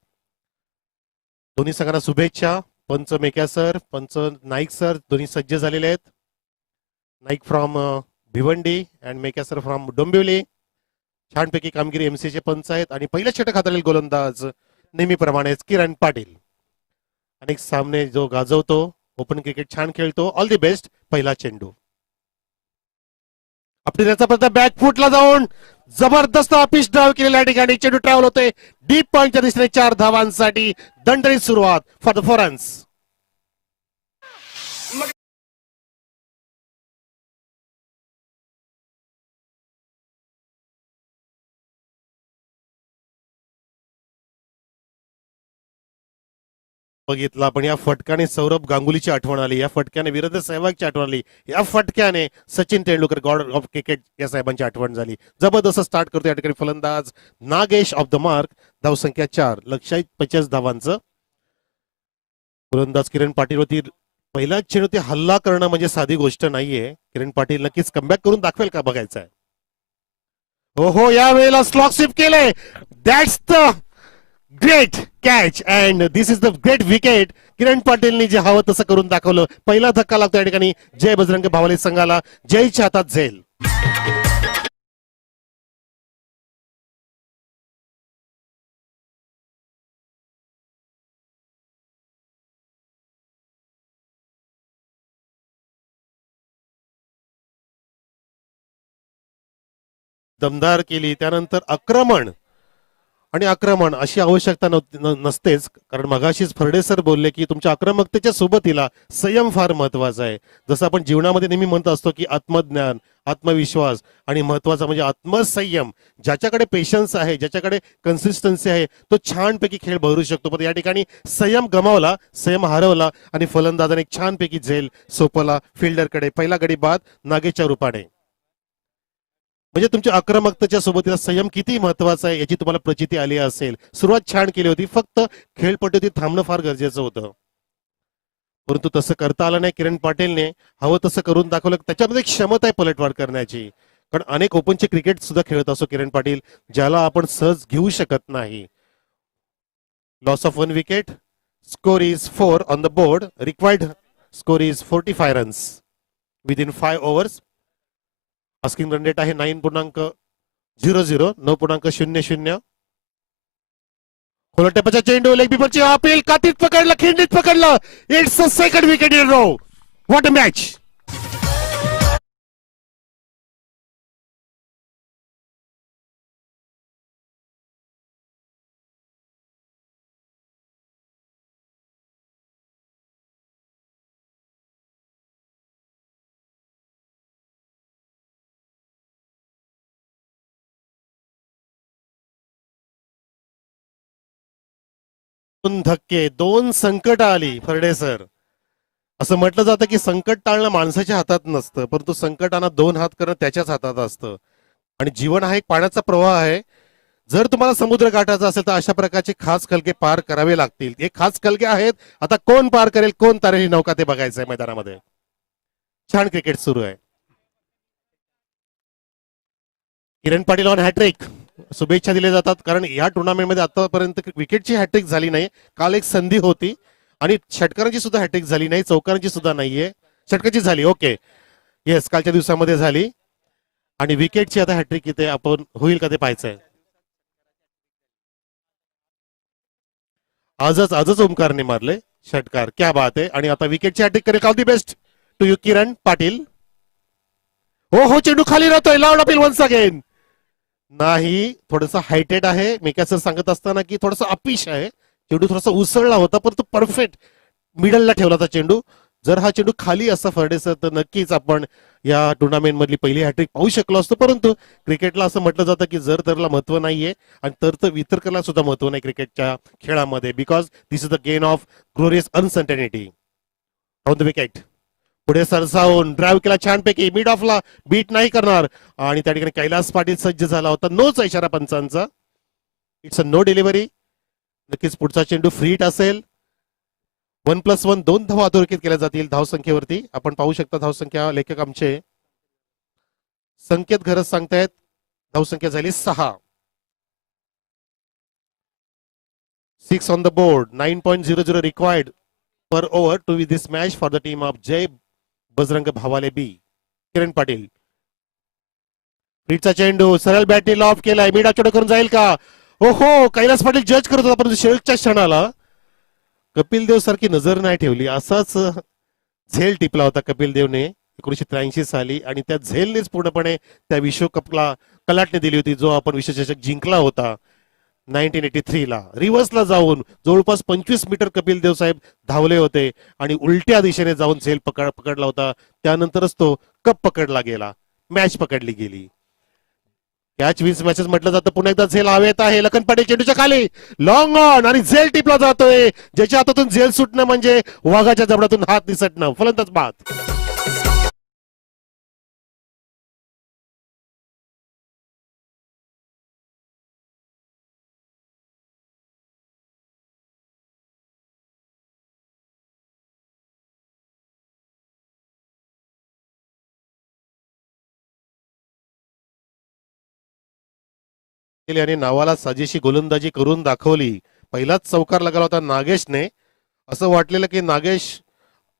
दोन्ही संघांना शुभेच्छा. पंच मेक्या सर, पंच नाईक सर दोन्ही सज्ज झालेले आहेत. नाईक फ्रॉम भिवंडी अँड मेक्या सर फ्रॉम डोंबिवली. छानपैकी कामगिरी एमसीचे पंच आहेत. आणि पहिल्या षटक हाताळील गोलंदाज नेहमीप्रमाणेच किरण पाटील. अनेक सामने जो गाजवतो, ओपन क्रिकेट छान खेळतो. All the best. पहिला चेंडू आपली त्याचा प्रयत्न बॅकफुटला जाऊन जबरदस्त ऑफिस ड्राईव्ह केलेल्या ठिकाणी चेंडू ट्रॅव्हल होतोय डीप पॉइंटच्या दिशेने. 4 धावांसाठी दणदणीत सुरुवात फॉर द फॉरन्स. बघितला पण या फटक्याने सौरभ गांगुलीची आठवण आली. या फटक्याने वीरेंद्र सहवागची आठवण आली. या फटक्याने Sachin Tendulkar god of cricket या साहेबांची आठवण झाली. जबरदस्त स्टार्ट करतो या ठिकाणी फलंदाज नागेश ऑफ द मार्क. धावसंख्या 4, लक्षात 50 धावांचं. फलंदाज किरण पाटील होती. पहिला चेंडू ते हल्ला करणं म्हणजे साधी गोष्ट नाहीये. किरण पाटील नक्कीच कमबॅक करून दाखवेल का बघायचं आहे. हो यावेळेला स्लॉक स्वीप केलंय. That's the great catch and this is the great wicket. Kiran पाटीलनी जे हवं तसं करून दाखवलं. पहिला धक्का लागतो या ठिकाणी जय बजरंग भावले संघाला. जयच्या हातात झेल. दमदार केली. त्यानंतर आक्रमण आणि आक्रमण अशी आवश्यकता नसतेच. कारण मगाशीच फर्डे सर बोलले की तुमच्या आक्रमकतेच्या सोबतीला संयम फार महत्वाचा आहे. जसं आपण जीवनामध्ये नेहमी म्हणत असतो की आत्मज्ञान, आत्मविश्वास आणि महत्वाचा म्हणजे आत्मसंयम. ज्याच्याकडे पेशन्स आहे, ज्याच्याकडे कन्सिस्टन्सी आहे तो छानपैकी खेळ भरू शकतो. पण या ठिकाणी संयम गमावला, संयम हरवला आणि फलंदाजाने छानपैकी झेल सोपवला फिल्डरकडे. पहिला गडी बाद नागेशच्या रूपाने. म्हणजे तुमच्या आक्रमकतेच्या सोबतीला संयम किती महत्वाचा आहे याची तुम्हाला प्रचिती आली असेल. सुरुवात छान केली होती, फक्त खेळपट्टीवरती थांबणं फार गरजेचं होतं. परंतु तसं करता आलं नाही. किरण पाटीलने हवं तसं करून दाखवलं. त्याच्यामध्ये एक क्षमता आहे पलटवार करण्याची. कारण अनेक ओपनचे क्रिकेट सुद्धा खेळत असतो किरण पाटील, ज्याला आपण सहज घेऊ शकत नाही. Loss of 1 wicket. Score is 4 on the board. Required score is 45 runs within 5 overs. Asking run rate आहे 9.00 9.00. टेपाचा चेंडू लेग बिपरची अपील. काठीत पकडलं, खिंडीत पकडलं. It's a second wicket in row. What a match. दोन धक्के, 2 संकट आली फर्डे सर. असं म्हटलं जातं की संकट टाळणं माणसाच्या हातात नसतं, परंतु संकटांना 2 हात करणं त्याच्याच हातात असतं. आणि जीवन हा एक पाण्याचा प्रवाह आहे. जर तुम्हाला समुद्र गाठायचा असेल तर अशा प्रकारचे खास कलके पार करावे लागतील. हे खास कलके आहेत. आता कोण पार करेल, कोण तारेल ही नौका ते बघायचं आहे मैदानामध्ये. छान क्रिकेट सुरू आहे. Kiran Patil on hat trick. शुभेच्छा दिल्या जातात कारण या टुर्नामेंटमध्ये आतापर्यंत विकेटची हॅट्रिक झाली नाही. काल एक संधी होती आणि षटकारांची सुद्धा हॅट्रिक झाली नाही, चौकारांची सुद्धा नाहीये. षटकाची झाली, ओके, येस, कालच्या दिवसामध्ये झाली आणि विकेटची आता हॅट्रिक इथे आपण होईल का ते पाहायचंय. आजच ओमकारने मारले षटकार, क्या बात आहे. आणि आता विकेटची हॅट्रिक करेल. All the best to you Kiran Patil. हो, चेंडू खाली राहतोय. लावड अपील वन्स अगेन. नाही, थोडस हायटेड आहे. मेका सर सांगत असताना की थोडस अपिश आहे. चेंडू थोडासा उसळला होता परंतु परफेक्ट मिडलला ठेवला होता चेंडू. जर हा चेंडू खाली असता फर्डेसर तर नक्कीच आपण या टुर्नामेंट मधली पहिली हॅट्रिक पाहू शकलो असतो. परंतु क्रिकेटला असं म्हटलं जातं की जर तरला महत्व नाहीये आणि तर इतरला सुद्धा महत्व नाही क्रिकेटच्या खेळामध्ये, because this is the gain of glorious uncertainty. On the wicket पुढे सरसावून ड्राईव्ह केला छानपैकी, मिड ऑफला बीट नाही करणार आणि त्या ठिकाणी कैलास पाटील सज्ज झाला होता. नोचा इशारा पंचांचा. It's a no delivery. नक्कीच पुढचा चेंडू फ्रीट असेल. 1+1 2 धावा अधोरेखित केल्या जातील धावसंख्येवरती. आपण पाहू शकता धावसंख्या लेखक आमचे संकेत घरच सांगतायत. धावसंख्या झाली 6. 6 on the board. 9.00 required per over to win this match for the team of जय बजरंग भावाले बी. किरण पाटील फ्रीटचा चेंडू सरळ बॅटने लॉफ केलाय. मिड आचोड करून जाईल का? ओहो, कैलास पाटील जज करत होता परंतु शेवटच्या क्षणाला कपिल देव सारखी नजर नाही ठेवली. असाच झेल टिपला होता कपिल देवने 1983 साली आणि त्या झेलनेच पूर्णपणे त्या विश्वकपला कलाटणी दिली होती जो आपण विश्वचषक जिंकला होता 1983 ला. रिव्हर्सला जाऊन जवळपास 25 मीटर कपिल देव साहेब धावले होते आणि उलट्या दिशेने जाऊन झेल पकडला होता. त्यानंतरच तो कप पकडला गेला, मॅच पकडली गेली. कॅच विन्स मॅचेस म्हटलं जातं. पुन्हा एकदा झेल हवेत आहे. लखन पाटील चेंडूच्या खाली लॉंग ऑन आणि झेल टिपला जातोय. ज्याच्या हातातून झेल सुटणं म्हणजे वाघाच्या जबड्यातून हात निसटणं. फलंदाज बाद. आणि नावाला साजेशी गोलंदाजी करून दाखवली. पहिलाच चौकार लागला होता नागेशने. असं वाटलेलं की नागेश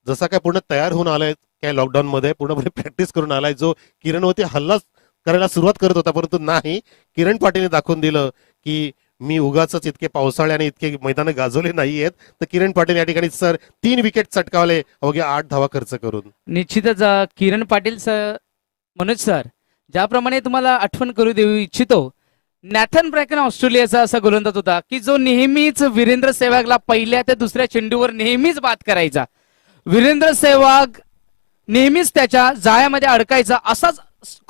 जसा काय पूर्ण तयार होऊन आलाय काय लॉकडाऊन मध्ये पूर्णपणे प्रॅक्टिस करून आलाय. जो किरणवरती हल्ला करायला सुरुवात करत होता परंतु नाही, किरण पाटीलने दाखवून दिलं की मी उगाच इतके पावसाळ्याने इतके मैदान गाजवले नाहीयेत. तर किरण पाटील या ठिकाणी सर 3 विकेट चटकावले अवघ्या 8 धावा खर्च करून. निश्चितच किरण पाटील सर, मनोज सर, ज्याप्रमाणे तुम्हाला आठवण करू देऊ इच्छितो, नॅथन ब्रॅकन ऑस्ट्रेलियाचा असा गोलंदाज होता की जो नेहमीच वीरेंद्र सेहवागला पहिल्या ते दुसऱ्या चेंडूवर नेहमीच बाद करायचा. वीरेंद्र सेहवाग नेहमीच त्याच्या जाळ्यामध्ये अडकायचा. असाच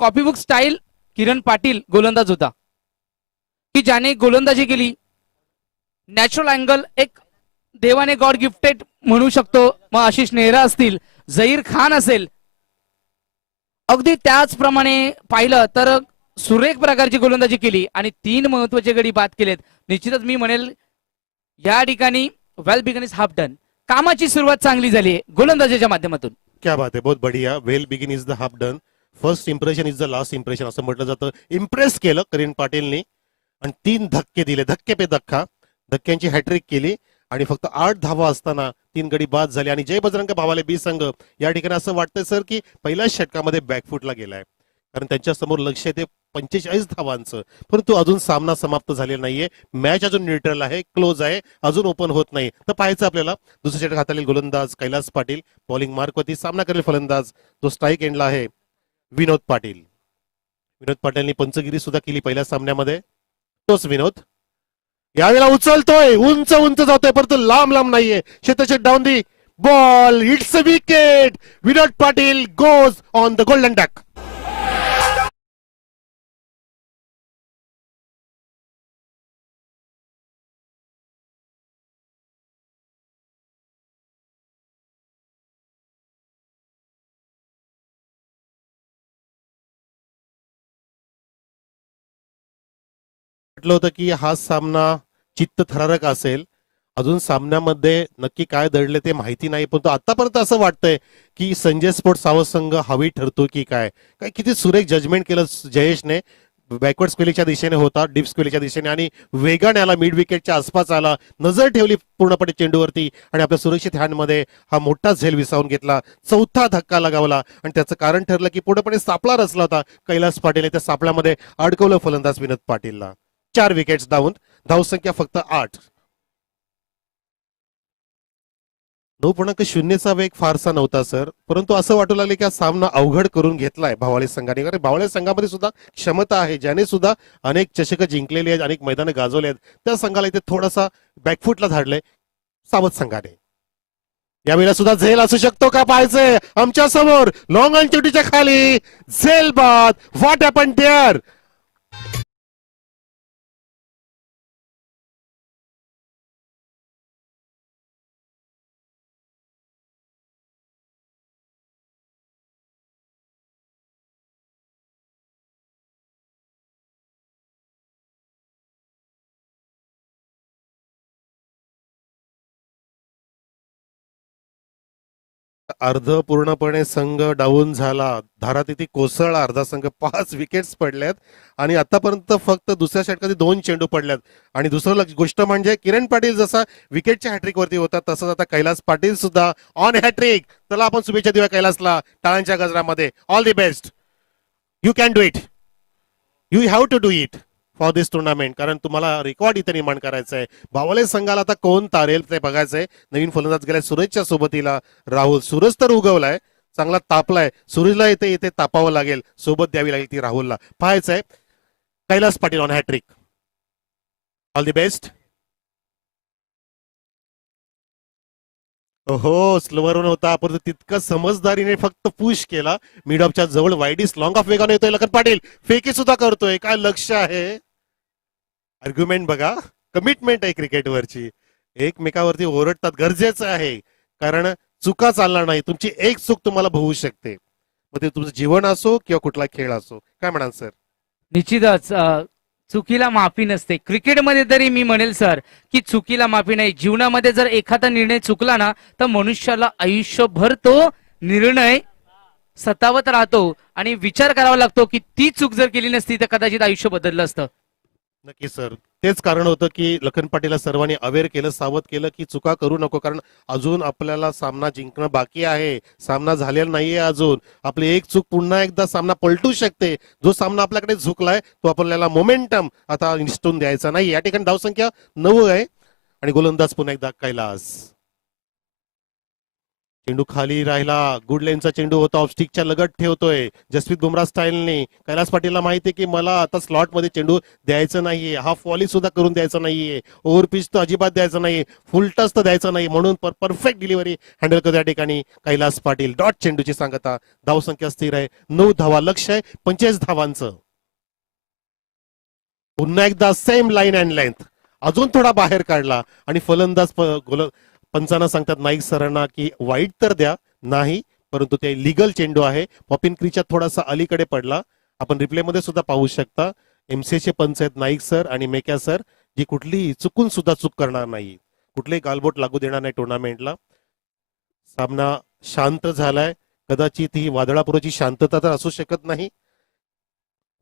कॉपीबुक स्टाईल किरण पाटील गोलंदाज होता की ज्याने गोलंदाजी केली. नॅचरल अँगल एक देवाने गॉड गिफ्टेड म्हणू शकतो. मग आशिष नेहरा असतील, झहीर खान असेल, अगदी त्याचप्रमाणे पाहिलं तर सुरेख प्रकारची गोलंदाजी केली आणि 3 महत्वाचे गडी बाद केलेत. निश्चितच मी म्हणेल या ठिकाणी well begun is half done. कामाची सुरुवात चांगली झाली आहे गोलंदाजीच्या माध्यमातून. क्या बात आहे, बहुत बढिया. Well begin is the half done. First impression is the last impression असं म्हटलं जातं. इम्प्रेस केलं किरण पाटीलनी आणि 3 धक्के दिले, धक्के पे धक्का. धक्क्यांची हॅट्रिक केली आणि फक्त 8 धावा असताना 3 गडी बाद झाले आणि जय बजरंग भावाले बी संघ या ठिकाणी असं वाटतंय सर की पहिल्याच षटकामध्ये बॅकफुटला गेलाय कारण त्यांच्या समोर लक्ष आहे ते 45 धावांचं. परंतु अजून सामना समाप्त झालेला नाहीये. मॅच अजून न्यूट्रल आहे, क्लोज आहे, अजून ओपन होत नाही. तर पाहायचं आपल्याला दुसऱ्या षटक हातातील गोलंदाज कैलास पाटील बॉलिंग मार्कवरती सामना करेल फलंदाज जो स्ट्राईक एंडला आहे विनोद पाटील. विनोद पाटीलनी पंचगिरी सुद्धा केली पहिल्या सामन्यामध्ये. तोच विनोद यावेळेला उचलतोय, उंच उंच जातोय परंतु लांब लांब नाहीये. शेताचे down the ball, it's a wicket. Vinod Patil goes on the golden duck. वाटलं होतं की हा सामना चित्तथरारक असेल. अजून सामन्यामध्ये नक्की काय दडले ते माहिती नाही, परंतु आतापर्यंत असं वाटतंय की संजय स्पोर्ट्स सावध संघ हवी ठरतो की काय. काय किती सुरेख जजमेंट केलं जयेशने. बॅकवर्ड स्क्वेलीच्या दिशेने होता, डीप स्क्वेलीच्या दिशेने, आणि वेगाने आला, मिड विकेटच्या आसपास आला, नजर ठेवली पूर्णपणे चेंडूवरती आणि आपल्या सुरक्षित हँडमध्ये हा मोठा झेल विसावून घेतला. चौथा धक्का लगावला आणि त्याचं कारण ठरलं की पूर्णपणे सापळा रचला होता कैलास पाटील. त्या सापळ्यामध्ये अडकवलं फलंदाज विनोद पाटीलला. 4 विकेट्स डाऊन, धावसंख्या फक्त 8. 9.0चा वेग फारसा नव्हता सर, परंतु असं वाटू लागले की हा सामना अवघड करून घेतलाय भावाळे संघाने. कारण भावाळे संघामध्ये सुद्धा क्षमता आहे, ज्याने सुद्धा अनेक चषक जिंकलेली आहेत, अनेक मैदानं गाजवली आहेत. त्या संघाला इथे थोडासा बॅकफुटला धाडलंय सावध संघाने. यावेळेला सुद्धा झेल असू शकतो का पाहायचंय आमच्या समोर. लॉंग ऑन चुटीच्या खाली झेल बाद. What happen there. अर्ध पूर्णपणे संघ डाऊन झाला. धारातिथी कोसळला अर्धा संघ. 5 विकेट्स पडल्यात आणि आतापर्यंत फक्त दुसऱ्या षटकात 2 चेंडू पडल्यात. आणि दुसरं गोष्ट म्हणजे किरण पाटील जसा विकेटच्या हॅट्रिक वरती होता, तसंच आता कैलास पाटील सुद्धा ऑन हॅट्रिक. चला आपण शुभेच्छा देऊया कैलासला टाळ्यांच्या गजरामध्ये. All the best. You can do it. You have to do it for this tournament. कारण तुम्हाला रेकॉर्ड इथे निर्माण करायचं आहे. भावले संघाला आता कोण तारेल ते बघायचंय. नवीन फलंदाज गेलाय सूरजच्या सोबतीला राहुल. सूरज तर उगवलाय, चांगला तापलाय. सूरजला इथे इथे तापावं लागेल, सोबत द्यावी लागेल ती राहुलला. पाहायचंय Kailas Patil on hattrick. All the best. हो, स्लोवर होता, परंतु तितकं समजदारीने फक्त पुश केला. मिड ऑफच्या जवळ वाईडीस लॉंग ऑफ वेगाने येतोय लखन पाटील. फेकी सुद्धा करतोय. काय लक्ष आहे. आर्ग्युमेंट बघा, कमिटमेंट आहे क्रिकेटवरची. एकमेकावरती ओरडतात, गरजेचं आहे. कारण चुका चालणार नाही. तुमची एक चूक तुम्हाला होऊ शकते, मग ते तुमचं जीवन असो किंवा कुठला खेळ असो. काय म्हणाल सर. निश्चितच चुकीला माफी नसते. क्रिकेटमध्ये तरी मी म्हणेल सर की चुकीला माफी नाही. जीवनामध्ये जर एखादा निर्णय चुकला ना, तर मनुष्याला आयुष्यभर तो निर्णय सतावत राहतो आणि विचार करावा लागतो की ती चूक जर केली नसती तर कदाचित आयुष्य बदललं असतं. नक्की सर, तेच कारण होतं की लखन पाटीलला सर्वांनी अवेअर केलं, सावध केलं की चुका करू नको. कारण अजून आपल्याला सामना जिंकणं बाकी आहे. सामना झालेला नाहीये अजून. आपली एक चूक पुन्हा एकदा सामना पलटू शकते. जो सामना आपल्याकडे झुकलाय तो आपल्याला मोमेंटम आता निसटून द्यायचा नाही. या ठिकाणी धावसंख्या 9 आहे आणि गोलंदाज पुन्हा एकदा कैलास. चेंडू खाली राहिला. गुड लेनचा चेंडू होता, ऑफ स्टिकच्या लगत ठेवतोय जसप्रीत बुमराह स्टाईलने. कैलास पाटीलला माहितीये की मला आता स्लॉट मध्ये चेंडू द्यायचं नाहीये. हाफ वॉली सुद्धा करून द्यायचं नाहीये. ओव्हर पिच तर अजिबात द्यायचं नाही. फुल टच तर द्यायचं नाही. म्हणून परफेक्ट डिलिव्हरी हँडल करतो या ठिकाणी कैलास पाटील. डॉट चेंडूची सांगता. धावसंख्या स्थिर आहे 9 धावा. लक्ष आहे 45 धावांचं. पुन्हा एकदा सेम लाईन अँड लेंथ. अजून थोडा बाहेर काढला आणि फलंदाज पंचांना सांगतात नाईक सरांना की वाईट तर द्या नाही, परंतु ते लिगल चेंडू आहे. पॉपिन क्रीच्या थोडासा अलीकडे पडला. आपण रिप्ले मध्ये सुद्धा पाहू शकता. एमसीएचे पंच आहेत नाईक सर आणि मेक्या सर, जी कुठलीही चुकून सुद्धा चूक करणार नाही. कुठलेही गालबोट लागू देणार नाही टुर्नामेंटला. सामना शांत झालाय. कदाचित ही वादळापूर्वची शांतता तर असू शकत नाही.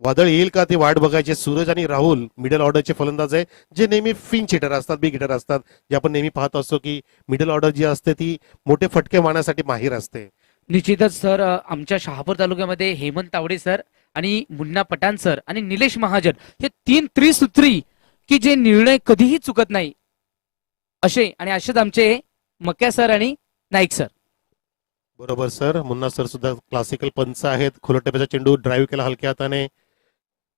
वादळ येईल का ते वाट बघायचे. सूरज आणि राहुल मिडल ऑर्डरचे फलंदाज आहे, जे नेहमी फिन हिटर असतात, बिग हिटर असतात. जे आपण नेहमी पाहत असतो की मिडल ऑर्डर जी असते ती मोठे फटके मारण्यासाठी माहीर असते. निश्चितच सर आमच्या शहापूर तालुक्यामध्ये हेमंत तावडे सर आणि मुन्ना पठाण सर आणि निलेश महाजन हे 3 त्रिसूत्री की जे निर्णय कधीही चुकत नाही असे, आणि असेच आमचे मक्या सर आणि नाईक सर. बरोबर सर. मुन्ना सर सुद्धा क्लासिकल पंच आहेत. खोलटप्याचा चेंडू ड्राईव्ह केला हलक्या हाताने.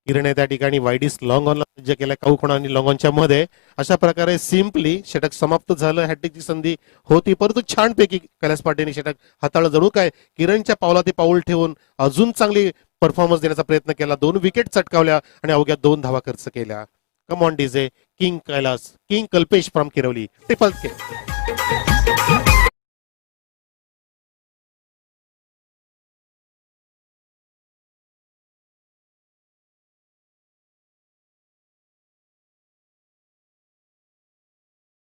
किरण त्या ठिकाणी वाईडीस लॉंग ऑनला सज्ज केलाय काऊकोणा आणि लॉंग ऑनच्या मध्ये. अशा प्रकारे सिम्पली षटक समाप्त झालं. हॅट्रिकची संधी होती, परंतु छानपैकी कैलास पाटीलने षटक हाताळलं. जणू काय किरणच्या पावला ते पाऊल ठेवून अजून चांगली परफॉर्मन्स देण्याचा प्रयत्न केला. 2 विकेट चटकावल्या आणि अवघ्या 2 धावा खर्च केल्या. Come on DJ. King Kailas, king Kalpesh from Kirvali. Triple K.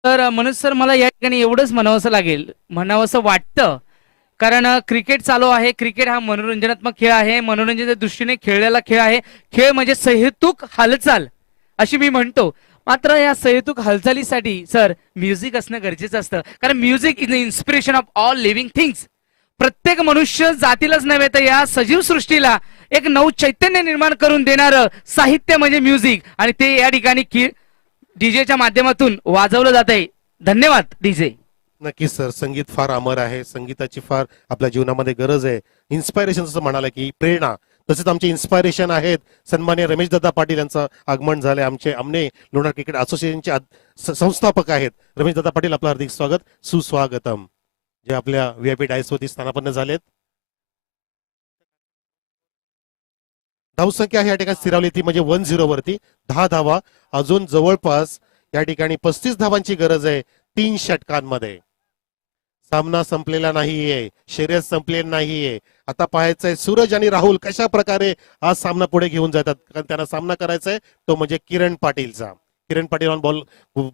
तर मनोज सर मला या ठिकाणी एवढंच म्हणावंसं वाटतं, कारण क्रिकेट चालू आहे. क्रिकेट हा मनोरंजनात्मक खेळ आहे, मनोरंजनाच्या दृष्टीने खेळलेला खेळ आहे. खेळ म्हणजे सहेतुक हालचाल अशी मी म्हणतो. मात्र या सहेतुक हालचालीसाठी सर म्युझिक असणं गरजेचं असतं, कारण music is the inspiration of all living things. प्रत्येक मनुष्य जातीलाच नव्हे तर या सजीव सृष्टीला एक नऊ चैतन्य निर्माण करून देणारं साहित्य म्हणजे म्युझिक, आणि ते या ठिकाणी डीजेच्या माध्यमातून वाजवलं जात आहे. धन्यवाद डीजे. नक्कीच सर, संगीत फार अमर आहे. संगीताची फार आपल्या जीवनामध्ये गरज आहे. इन्स्पायरेशन जसं म्हणाला की प्रेरणा, तसेच आमचे इन्स्पायरेशन आहेत. सन्मान्य रमेशदादा पाटील यांचं आगमन झाले. आमचे आमने लोणार क्रिकेट असोसिएशनचे संस्थापक आहेत. रमेशदादा पाटील, आपलं हार्दिक स्वागत, सुस्वागतम. जे आपल्या व्हीआयपी डायसवरती स्थानापन्न झालेत. धावसंख्या या ठिकाणी स्थिरावली ती म्हणजे 1-0 वरती 10 धावा. अजून जवळपास या ठिकाणी 35 धावांची गरज आहे 3 षटकांमध्ये. सामना संपलेला नाहीये, शर्यत संपलेली नाहीये. आता पाहायचंय सूरज आणि राहुल कशा प्रकारे हा सामना पुढे घेऊन जातात, कारण त्यांना सामना करायचा आहे तो म्हणजे किरण पाटीलचा. Kiran Patil on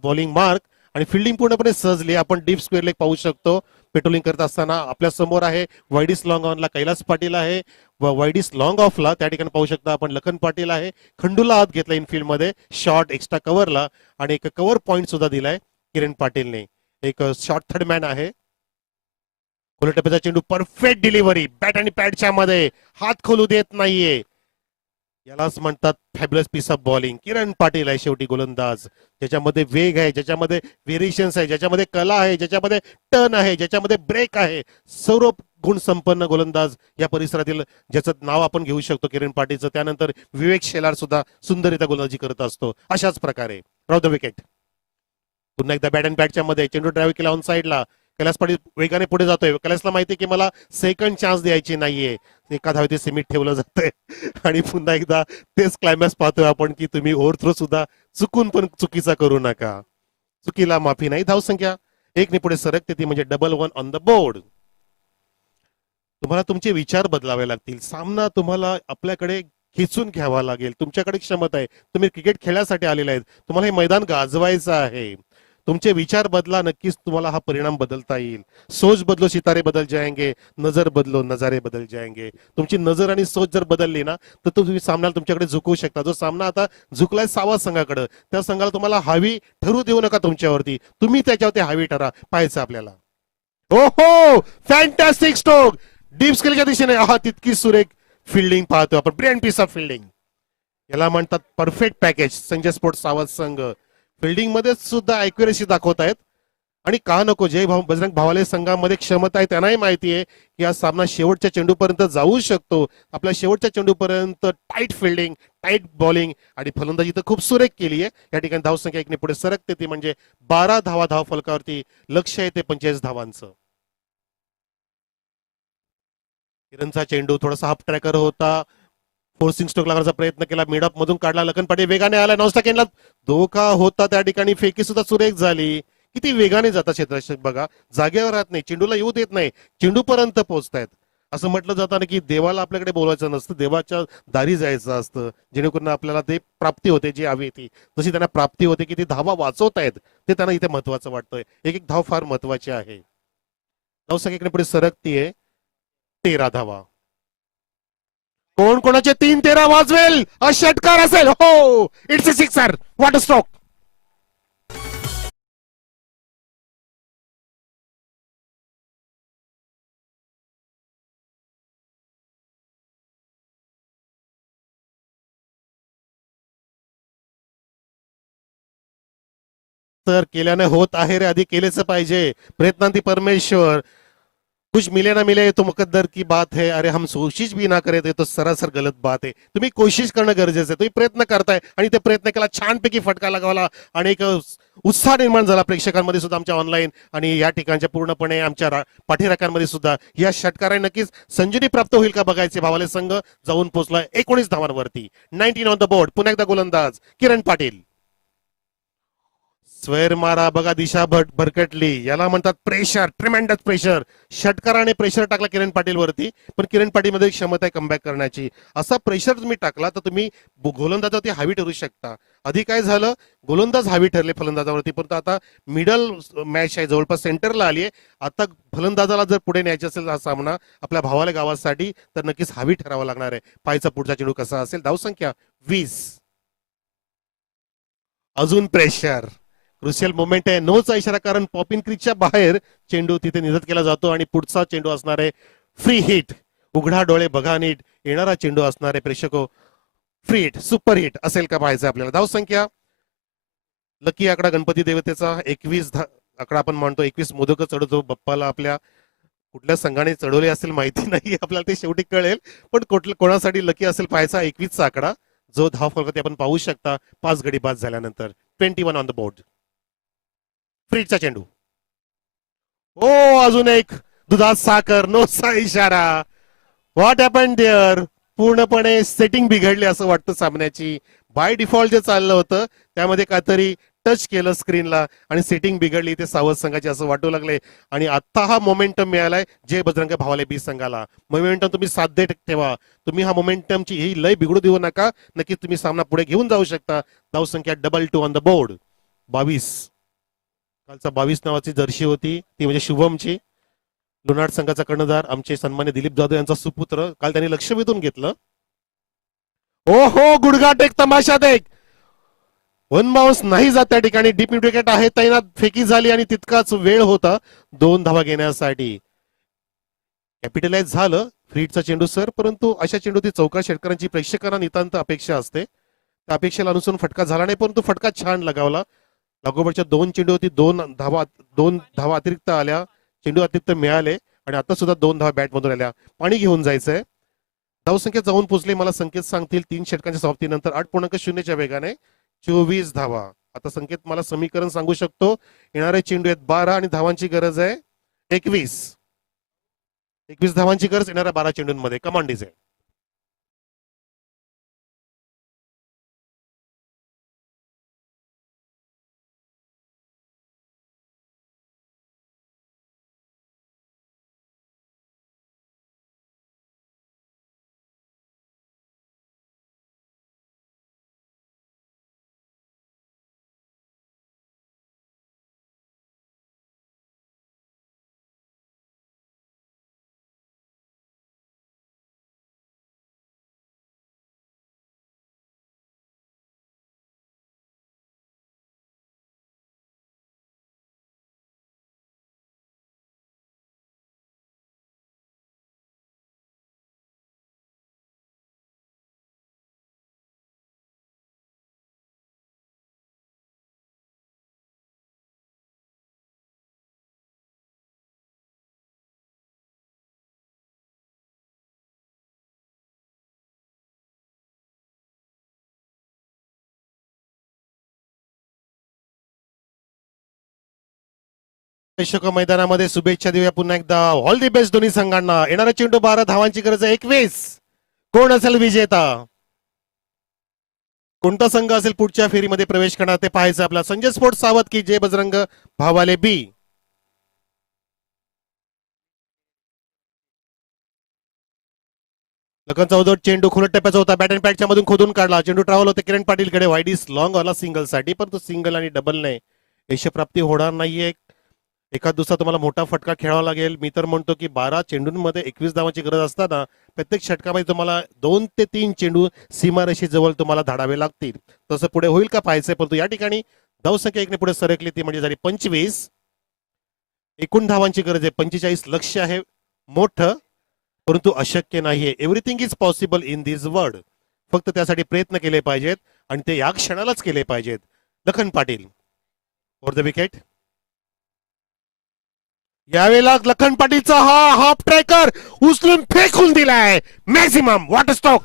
bowling mark आणि फिल्डिंग पूर्णपणे सजली. आपण डीप स्क्वेअर लेग पाहू शकतो. पेट्रोलिंग करत असताना आपल्या समोर आहे वाईडिस लॉंग ऑनला कैलास पाटील आहे, वाईडिस लॉंग ऑफला त्या ठिकाणी पाहू शकता आपण लखन पाटील आहे. खंडूला आत घेतला इनफिल्ड मध्ये शॉर्ट एक्स्ट्रा कव्हरला, आणि एक कव्हर पॉइंट सुद्धा दिलाय किरण पाटीलने. एक शॉर्ट थर्ड मॅन आहे. खोल टप्प्याचा चेंडू, परफेक्ट डिलिव्हरी, बॅट आणि पॅडच्या मध्ये हात खोलू देत नाहीये. यालाच म्हणतात fabulous piece of bowling. Kiran Patil आहे शेवटी गोलंदाज, ज्याच्यामध्ये वेग आहे, ज्याच्यामध्ये व्हेरिएशन्स आहे, ज्याच्यामध्ये कला आहे, ज्याच्यामध्ये टर्न आहे, ज्याच्यामध्ये ब्रेक आहे. सर्व गुण संपन्न गोलंदाज या परिसरातील, ज्याचं नाव आपण घेऊ शकतो किरण पाटीलचं. त्यानंतर विवेक शेलार सुद्धा सुंदररित्या गोलंदाजी करत असतो. अशाच प्रकारे राव द विकेट. पुन्हा एकदा बॅट अँड बॅटच्या मध्ये चेंडू ड्राईव्ह केला ऑन साईडला. कैलास पाटील वेगाने पुढे जातोय. कैलासला माहिती की मला सेकंड चान्स द्यायची नाहीये. एका धावेत सीमित ठेवलं जातंय आणि पुन्हा एकदा तेच क्लायमॅक्स पाहतोय आपण की तुम्ही ओव्हरथ्रो सुद्धा चुकून पण चुकीचा करू नका. चुकीला माफी नाही. धावसंख्या 1 ने पुढे सरकते ती म्हणजे 1-1 ऑन द बोर्ड. तुम्हाला तुमचे विचार बदलावे लागतील. सामना तुम्हाला आपल्याकडे खेचून घ्यावा लागेल. तुमच्याकडे क्षमता आहे. तुम्ही क्रिकेट खेळण्यासाठी आलेले आहेत. तुम्हाला हे मैदान गाजवायचं आहे. तुमचे विचार बदला, नक्कीच तुम्हाला हा परिणाम बदलता येईल. सोच बदलो सितारे बदल जाएंगे, नजर बदलो नजारे बदल जाएंगे. तुमची नजर आणि सोच जर बदलली ना तर तुम्ही सामन्याला तुमच्याकडे झुकवू शकता. जो सामना आता झुकलाय सावा संघाकडे, त्या संघाला तुम्हाला हावी ठरू देऊ नका तुमच्यावरती. तुम्ही त्याच्यावरती हावी ठरा. पाहायचं आपल्याला. ओहो, फॅन्टॅस्टिक स्ट्रोक डीप स्केलच्या दिशेने. हा, तितकी सुरेख फिल्डिंग पाहतो आपण. Brilliant piece of fielding. याला म्हणतात परफेक्ट पॅकेज. संजय स्पोर्ट्स सावध संघ फिल्डिंग मध्ये सुद्धा अॅक्युरेसी दाखवत आहेत. आणि का नको, जय भाऊ बजरंग भावाले संघामध्ये क्षमता आहे, त्यांनाही माहिती आहे की हा सामना शेवटच्या चेंडूपर्यंत जाऊ शकतो. आपल्या शेवटच्या चेंडूपर्यंत टाईट फिल्डिंग, टाईट बॉलिंग आणि फलंदाजी तर खूप सुरेख केली आहे. या ठिकाणी धावसंख्या 1 ने पुढे सरकते ती म्हणजे 12 धावा धाव फलकावरती. लक्ष येते 45 धावांचं. किरणचा चेंडू थोडासा हाफ ट्रॅकर होता. फोर्सिंग स्ट्रोक लागण्याचा प्रयत्न केला, मिड ऑफ मधून काढला. लखन पाटील वेगाने आला. नॉनस्टॉकेनला धोका होता. त्या ठिकाणी फेकी सुद्धा सुरेख झाली. किती वेगाने जातात क्षेत्ररक्षक बघा, जागेवर राहत नाही, चेंडूला येऊ देत नाही, चेंडू पर्यंत पोहोचतायत. असं म्हटलं जातं ना की देवाला आपल्याकडे बोलवायचं नसतं, देवाच्या दारी जायचं असतं, जेणेकरून आपल्याला ते प्राप्ती होते जी हवी ती. जशी त्यांना प्राप्ती होते की ती धावा वाचवतायत, ते त्यांना इथे महत्वाचं वाटतंय. एक एक धाव फार महत्वाची आहे. धावसंख्येकडे पुढे सरकतीये 13 धावा. कोण कोणाचे 3-13 वाजवेल? षटकार असेल. हो, it's a sixer. What a stroke. तर केल्याने होत आहे रे, आधी केलेच पाहिजे. प्रयत्नांती परमेश्वर. कुछ मिले ना मिले तो मुकद्दर की बात है. अरे हम कोशिश भी ना करे तो सरासर गलत बात आहे. तुम्ही कोशिश करणं गरजेचं आहे. तुम्ही प्रयत्न करताय आणि ते प्रयत्न केला, छानपैकी फटका लगावला आणि एक उत्साह निर्माण झाला प्रेक्षकांमध्ये सुद्धा, आमच्या ऑनलाईन आणि या ठिकाणच्या पूर्णपणे आमच्या पाठीराखांमध्ये सुद्धा. या षटकाराने नक्कीच संजीवनी प्राप्त होईल का बघायचे. भावाले संघ जाऊन पोहोचला 19 धावांवरती. 19 ऑन द बोर्ड. पुन्हा एकदा गोलंदाज किरण पाटील. स्वेर मारा बघा, दिशा भरकटली. याला म्हणतात प्रेशर, ट्रिमेंडस प्रेशर. षटकाराने प्रेशर टाकला किरण पाटील वरती, पण किरण पाटील मध्ये क्षमता आहे कमबॅक करण्याची. असा प्रेशर तुम्ही टाकला तर तुम्ही गोलंदाजावरती हावी ठरू शकता. आधी काय झालं, गोलंदाज हावी ठरले फलंदाजावरती, परंतु आता मिडल मॅच आहे, जवळपास सेंटरला आली आहे. आता फलंदाजाला जर पुढे न्यायचा असेल हा सामना आपल्या भावाला गावासाठी, तर नक्कीच हावी ठरावा लागणार आहे. पाहायचा पुढचा चेंडू कसा असेल. धावसंख्या 20. अजून प्रेशर, क्रुशियल मोमेंट आहे. नोचा इशारा, कारण पॉपिन क्रीजच्या बाहेर चेंडू तिथे निधत केला जातो आणि पुढचा चेंडू असणार आहे फ्री हिट. उघडा डोळे बघा नीट, येणारा चेंडू असणार आहे प्रेक्षको फ्री हिट, सुपर हिट असेल का पाहायचं आपल्याला. धावसंख्या, लकी आकडा गणपती देवतेचा 21 आकडा आपण म्हणतो. 21 मोदक चढवतो बाप्पाला. आपल्या कुठल्या संघाने चढवले असेल माहिती नाही, आपल्याला ते शेवटी कळेल, पण कोणासाठी लकी असेल पाहायचा. 21चा आकडा जो धाव फलकात आपण पाहू शकता 5 गडी बाद झाल्यानंतर. 21 ऑन द बोर्ड. फ्रीटचा चेंडू. ओ, अजून एक दुधात साखर, नोचा इशारा. What happen there. पूर्णपणे सेटिंग बिघडली असं वाटतं सामन्याची. बाय डिफॉल्ट जे चाललं होतं त्यामध्ये काहीतरी टच केलं स्क्रीनला आणि सेटिंग बिघडली ते सावध संघाची असं वाटू लागले. आणि आता हा मोमेंटम मिळालाय जे बजरंग भावाले बी संघाला. मोमेंटम तुम्ही साध्य ठेवा. तुम्ही हा मोमेंटमची ही लय बिघडू देऊ नका. नक्कीच तुम्ही सामना पुढे घेऊन जाऊ शकता. धावसंख्या 22 ऑन द बोर्ड. 22. कालचा 22 नावाची जर्सी होती ती म्हणजे शुभमची. लोणाड संघाचा कर्णधार आमचे सन्मान्य दिलीप जाधव यांचा सुपुत्र. काल त्यांनी लक्ष वेधून घेतलं. ओ हो, गुडघा टेक, तमाशा देख. वन बाउन्स नाही जात त्या ठिकाणी. डीप मिड विकेट आहे तैनात. फेकी झाली आणि तितकाच वेळ होता 2 धावा घेण्यासाठी. कॅपिटलाइज झालं फ्रीटचा चेंडू सर, परंतु अशा चेंडू ती चौकार षटकारांची प्रेक्षकांना नितांत अपेक्षा असते. त्या अपेक्षेला अनुसरून फटका झाला नाही, परंतु फटका छान लगावला. लागोपाठच्या 2 चेंडू होती, 2 धावा अतिरिक्त आल्या, चेंडू अतिरिक्त मिळाले आणि आता सुद्धा 2 धावा बॅट मधून आल्या. पाणी घेऊन जायचंय. धावसंख्या जाऊन पोहोचली, मला संकेत सांगतील 3 षटकांच्या समाप्तीनंतर 8.0च्या वेगाने 24 धावा. आता संकेत मला समीकरण सांगू शकतो. येणारे चेंडू आहेत 12 आणि धावांची गरज आहे 21. 21 धावांची गरज येणाऱ्या 12 चेंडूंमध्ये. कमांडीज आहे. प्रेक्षक मैदानामध्ये शुभेच्छा देऊया पुन्हा एकदा. ऑल दी बेस्ट दोन्ही संघांना. येणारा चेंडू 12 धावांची गरज आहे 21. कोण असेल विजेता, कोणता संघ असेल पुढच्या फेरीमध्ये प्रवेश करणार ते पाहायचं आपला. संजय स्पोर्ट्स सावध की जय बजरंग भावाले बी. लखन चौधरी चेंडू खुलट टप्प्याचा होता. बॅट अँड पॅटच्या मधून खोदून काढला. चेंडू ट्रॅव्हल होते किरण पाटीलकडे. वाईडीस लॉंग आला सिंगल साठी, पण तो सिंगल आणि डबल नाही. यशप्राप्ती होणार नाहीये. एखाद दुसरा तुम्हाला मोठा फटका खेळावा लागेल. मी तर म्हणतो की 12 चेंडूंमध्ये 21 धावांची गरज असताना प्रत्येक षटकामध्ये तुम्हाला 2 ते 3 चेंडू सीमारेषे जवळ तुम्हाला धाडावे लागतील. तसं पुढे होईल का पाहायचंय, परंतु या ठिकाणी धावसंख्या 1ने पुढे सरकली, ती म्हणजे झाली 25. एकूण धावांची गरज आहे 45. लक्ष आहे मोठं, परंतु अशक्य नाहीये. Everything is possible in this world. फक्त त्यासाठी प्रयत्न केले पाहिजेत आणि ते या क्षणालाच केले पाहिजेत. Lakhan Patil for the wicket. यावेळेला लखन पाटीलचा हा हाफ ट्रॅकर उचलून फेकून दिलाय. Maximum water stock.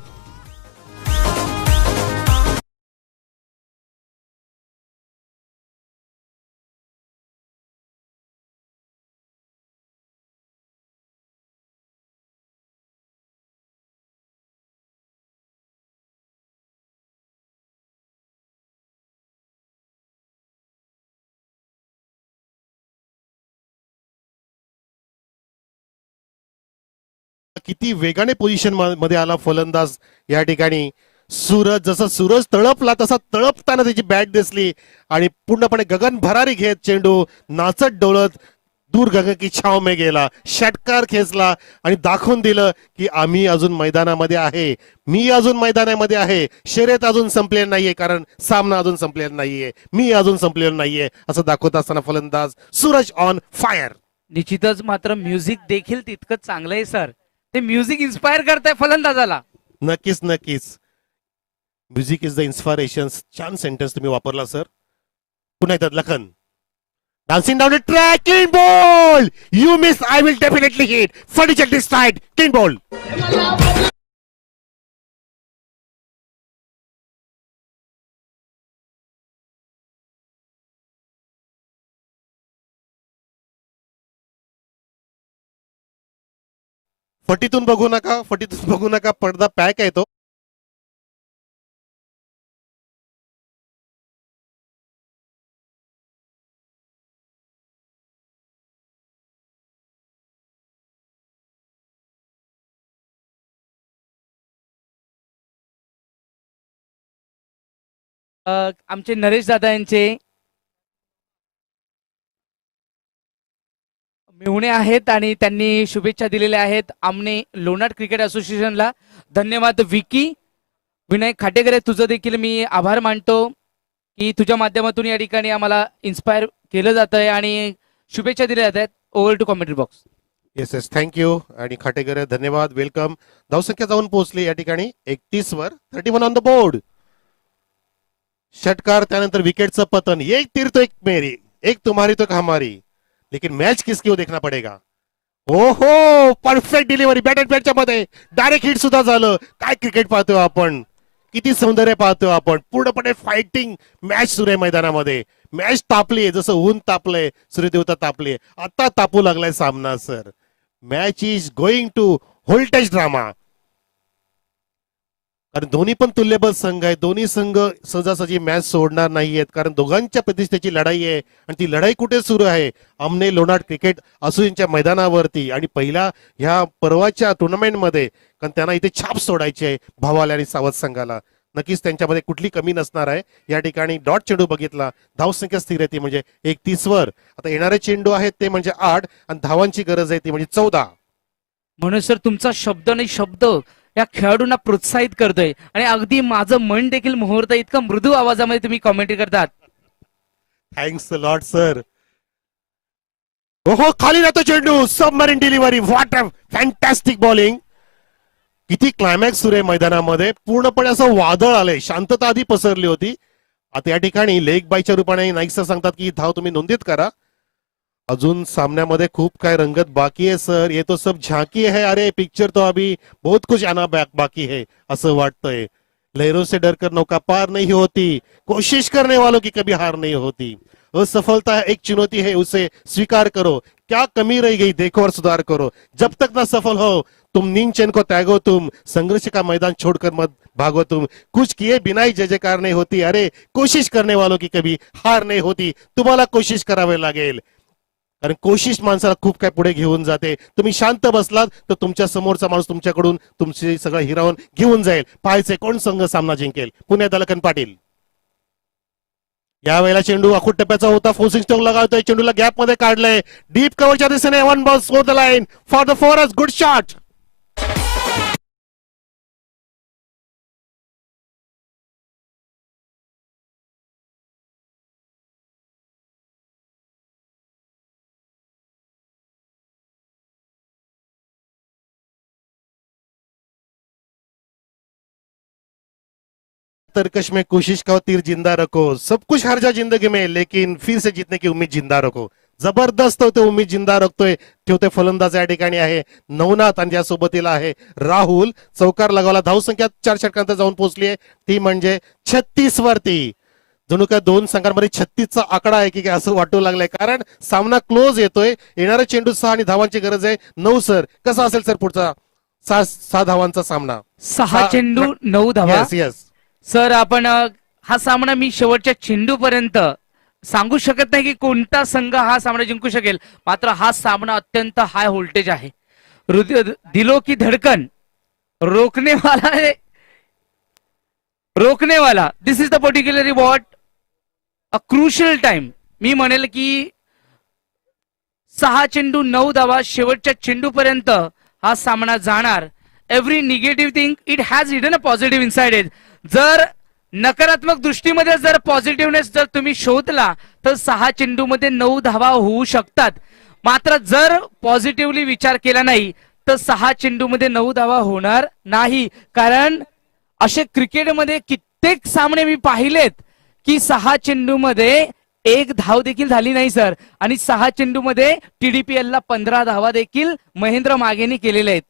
किती वेगाने पोझिशन मध्ये आला फलंदाज या ठिकाणी. सूरज, जसं सूरज तळपला तसा तळपताना त्याची बॅट दिसली आणि पूर्णपणे गगन भरारी घेत चेंडू नाचत डोलत दूर गगन की छाव में गेला, षटकार खेचला आणि दाखवून दिलं की आम्ही अजून मैदानामध्ये आहे, मी अजून मैदानामध्ये आहे, शर्यत अजून संपलेली नाहीये, कारण सामना अजून संपलेला नाहीये, मी अजून संपलेलो नाहीये असं दाखवत असताना फलंदाज सूरज ऑन फायर. निश्चितच मात्र म्युझिक देखील तितकंच चांगलं आहे सर. ते म्युझिक इन्स्पायर करताय फलंदाजाला. नक्कीच नक्कीच. Music is the inspiration. छान सेंटेन्स तुम्ही वापरला सर. पुन्हा एकदा Lakhan. Dancing down the track, clean ball. You miss, I will definitely hit. Furniture this side, clean ball. फटीतून बघू नका, फटीतून बघू नका, पडदा पॅक आहे तो. आमचे नरेश दादा यांचे मेहुणे आहेत आणि त्यांनी शुभेच्छा दिलेल्या आहेत. आमने लोणार क्रिकेट असोसिएशनला धन्यवाद. विकी विनायक खाटेकर, तुझं देखील मी आभार मानतो की तुझ्या माध्यमातून या ठिकाणी आम्हाला इन्स्पायर केलं जात आहे आणि शुभेच्छा दिल्या जात आहेत. Over to commentary box. Yes yes, thank you. आणि खाटेकर धन्यवाद, वेलकम. धावसंख्या जाऊन पोहोचली या ठिकाणी 31 वर. 31 ऑन द बोर्ड. षटकार, त्यानंतर विकेटचं पतन. एक तीर तो एक मेरी, एक तुम्हारी तो एक हमारी, लेकिन मैच किसकी हो देखना पडेगा. ओहो, परफेक्ट डिलिव्हरी बॅट अँड बॅटच्या मध्ये. डायरेक्ट हिट सुद्धा झालं. काय क्रिकेट पाहतोय आपण, किती सौंदर्य पाहतोय आपण. पूर्णपणे फायटिंग मॅच सुरू आहे मैदानामध्ये. मॅच तापली, जसं ऊन तापलंय, सूर्यदेवता तापली, आता तापू लागलाय सामना sir. Match is going to voltage drama. कारण दोन्ही पण तुल्यबळ संघ आहे. दोन्ही संघ सहजासहजी मॅच सोडणार नाहीयेत, कारण दोघांच्या प्रतिष्ठेची लढाई आहे. आणि ती लढाई कुठे सुरू आहे, आमने लोणार क्रिकेट असोसिएशनच्या मैदानावरती. आणि पहिल्या ह्या पर्वाच्या टुर्नामेंटमध्ये, कारण त्यांना इथे छाप सोडायची आहे भावाला आणि सावध संघाला. नक्कीच त्यांच्यामध्ये कुठली कमी नसणार आहे. या ठिकाणी डॉट चेंडू बघितला, धावसंख्या स्थिर आहे ती म्हणजे 31 वर. आता येणारे चेंडू आहेत ते म्हणजे 8 आणि धावांची गरज आहे ती म्हणजे 14. म्हणून सर तुमचा शब्द नाही शब्द या खेळाडूंना प्रोत्साहित करतोय आणि अगदी माझं मन देखील मोहरतं. इतका मृदू आवाजामध्ये तुम्ही कॉमेंट्री करतात. Thanks lot sir. ओहो, खाली जातो चेंडू. Submarine delivery. What a fantastic bowling. किती क्लायमॅक्स सुरू आहे मैदानामध्ये. पूर्णपणे असं वादळ आलंय, शांतता आधी पसरली होती. आता या ठिकाणी लेग बायच्या रूपाने नाईक सर सांगतात की धाव तुम्ही नोंदीत करा. अजून सामन्यामध्ये खूप काय रंगत बाकी है सर. ये तो सब झांकी है. अरे पिक्चर तो अभी बहुत कुछ आना बाकी है असं वाटतंय. लहरों से डरकर नौका पार नहीं होती, कोशिश करने वालों की कभी हार नहीं होती. असफलता एक चुनौती है, उसे स्वीकार करो. क्या कमी रह गई देखो और सुधार करो. जब तक ना सफल हो तुम नींद को त्यागो, तुम संघर्ष का मैदान छोड़कर मत भागो. तुम कुछ किए बिना ही जय जयकार नहीं होती. अरे कोशिश करने वालों की कभी हार नहीं होती. तुम्हाला कोशिश करावी लागेल, कारण कोशिश माणसाला खूप काय पुढे घेऊन जाते. तुम्ही शांत बसलात तर तुमच्या समोरचा माणूस तुमच्याकडून तुमचे सगळं हिरावून घेऊन जाईल. पाहायचे कोण संघ सामना जिंकेल. पुण्यात लखन पाटील. यावेळेला चेंडू आखूड टप्प्याचा होता. फोर्सिंग स्ट्रोक लगावतोय, चेंडूला गॅप मध्ये काढलंय. डीप कव्हरच्या दिशेने one ball score the line for the fours. Good shot. तरकश में कोशिश का तीर जिंदा रखो. सब कुछ हर जा जिंदगी में, लेकिन फिर से जीतने की उम्मीद जिंदा रखो. जबरदस्त होते उम्मीद जिंदा रखतोय. ठेवते फलंदाज या ठिकाणी आहे नवनाथ आणि त्यासोबतीला आहे राहुल. चौकार लगावला. धावसंख्या 4 षटकांत जाऊन पोहोचली आहे ती म्हणजे 36 वरती. जणू काय दोन संघांमध्ये 36चा आकडा आहे की काय असं वाटू लागलंय, कारण सामना क्लोज येतोय. येणारा चेंडू 6 आणि धावांची गरज आहे 9 सर. कसा असेल सर पुढचा 6 धावांचा सामना. 6 चेंडू 9 धावा. येस येस सर आपण हा सामना मी शेवटच्या चेंडूपर्यंत सांगू शकत नाही की कोणता संघ हा सामना जिंकू शकेल. मात्र हा सामना अत्यंत हाय व्होल्टेज आहे. दिलो की धडकन रोकने वाला है. रोकने वाला. This is the particularly what a crucial time. मी म्हणेल की 6 चेंडू 9 धावा शेवटच्या चेंडूपर्यंत हा सामना जाणार. Every negative thing it has hidden a positive inside it. जर नकारात्मक दृष्टीमध्ये जर पॉझिटिव्हनेस जर तुम्ही शोधला तर 6 चेंडूमध्ये 9 धावा होऊ शकतात. मात्र जर पॉझिटिव्हली विचार केला नाही तर 6 चेंडूमध्ये 9 धावा होणार नाही. कारण असे क्रिकेटमध्ये कित्येक सामने मी पाहिलेत की 6 चेंडूमध्ये एक धाव देखील झाली नाही सर. आणि 6 चेंडूमध्ये TDPL ला 15 धावा देखील महेंद्र मागेनी केलेल्या आहेत.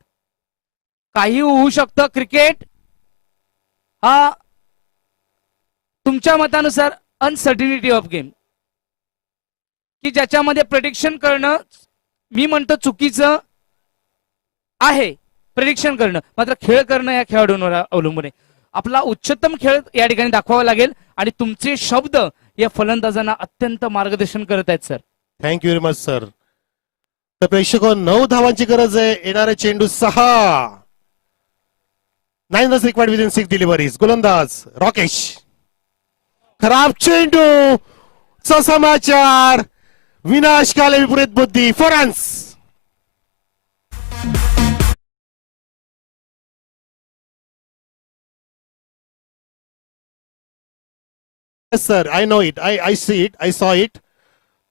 काही होऊ शकतं. क्रिकेट हा तुमच्या मतानुसार अनसर्टिनिटी ऑफ गेम की ज्याच्यामध्ये प्रेडिक्शन करणं मी म्हणतो चुकीचं आहे. प्रेडिक्शन करणं मात्र खेळ करणं या खेळाडूंवर अवलंबून आहे. आपला उच्चतम खेळ या ठिकाणी दाखवावा लागेल आणि तुमचे शब्द या फलंदाजांना अत्यंत मार्गदर्शन करत आहेत sir. Thank you very much sir. तर प्रेक्षको 9 धावांची गरज आहे. येणारे चेंडू 6. 9 रन्स रिक्वायर्ड विदिन 6 डिलिव्हरीज. गोलंदाज राकेश. खराब चेंडू चा समाचार. विनाशकाले विपरीत बुद्धी. 4 runs. Yes, sir. I know it. I see it. I saw it.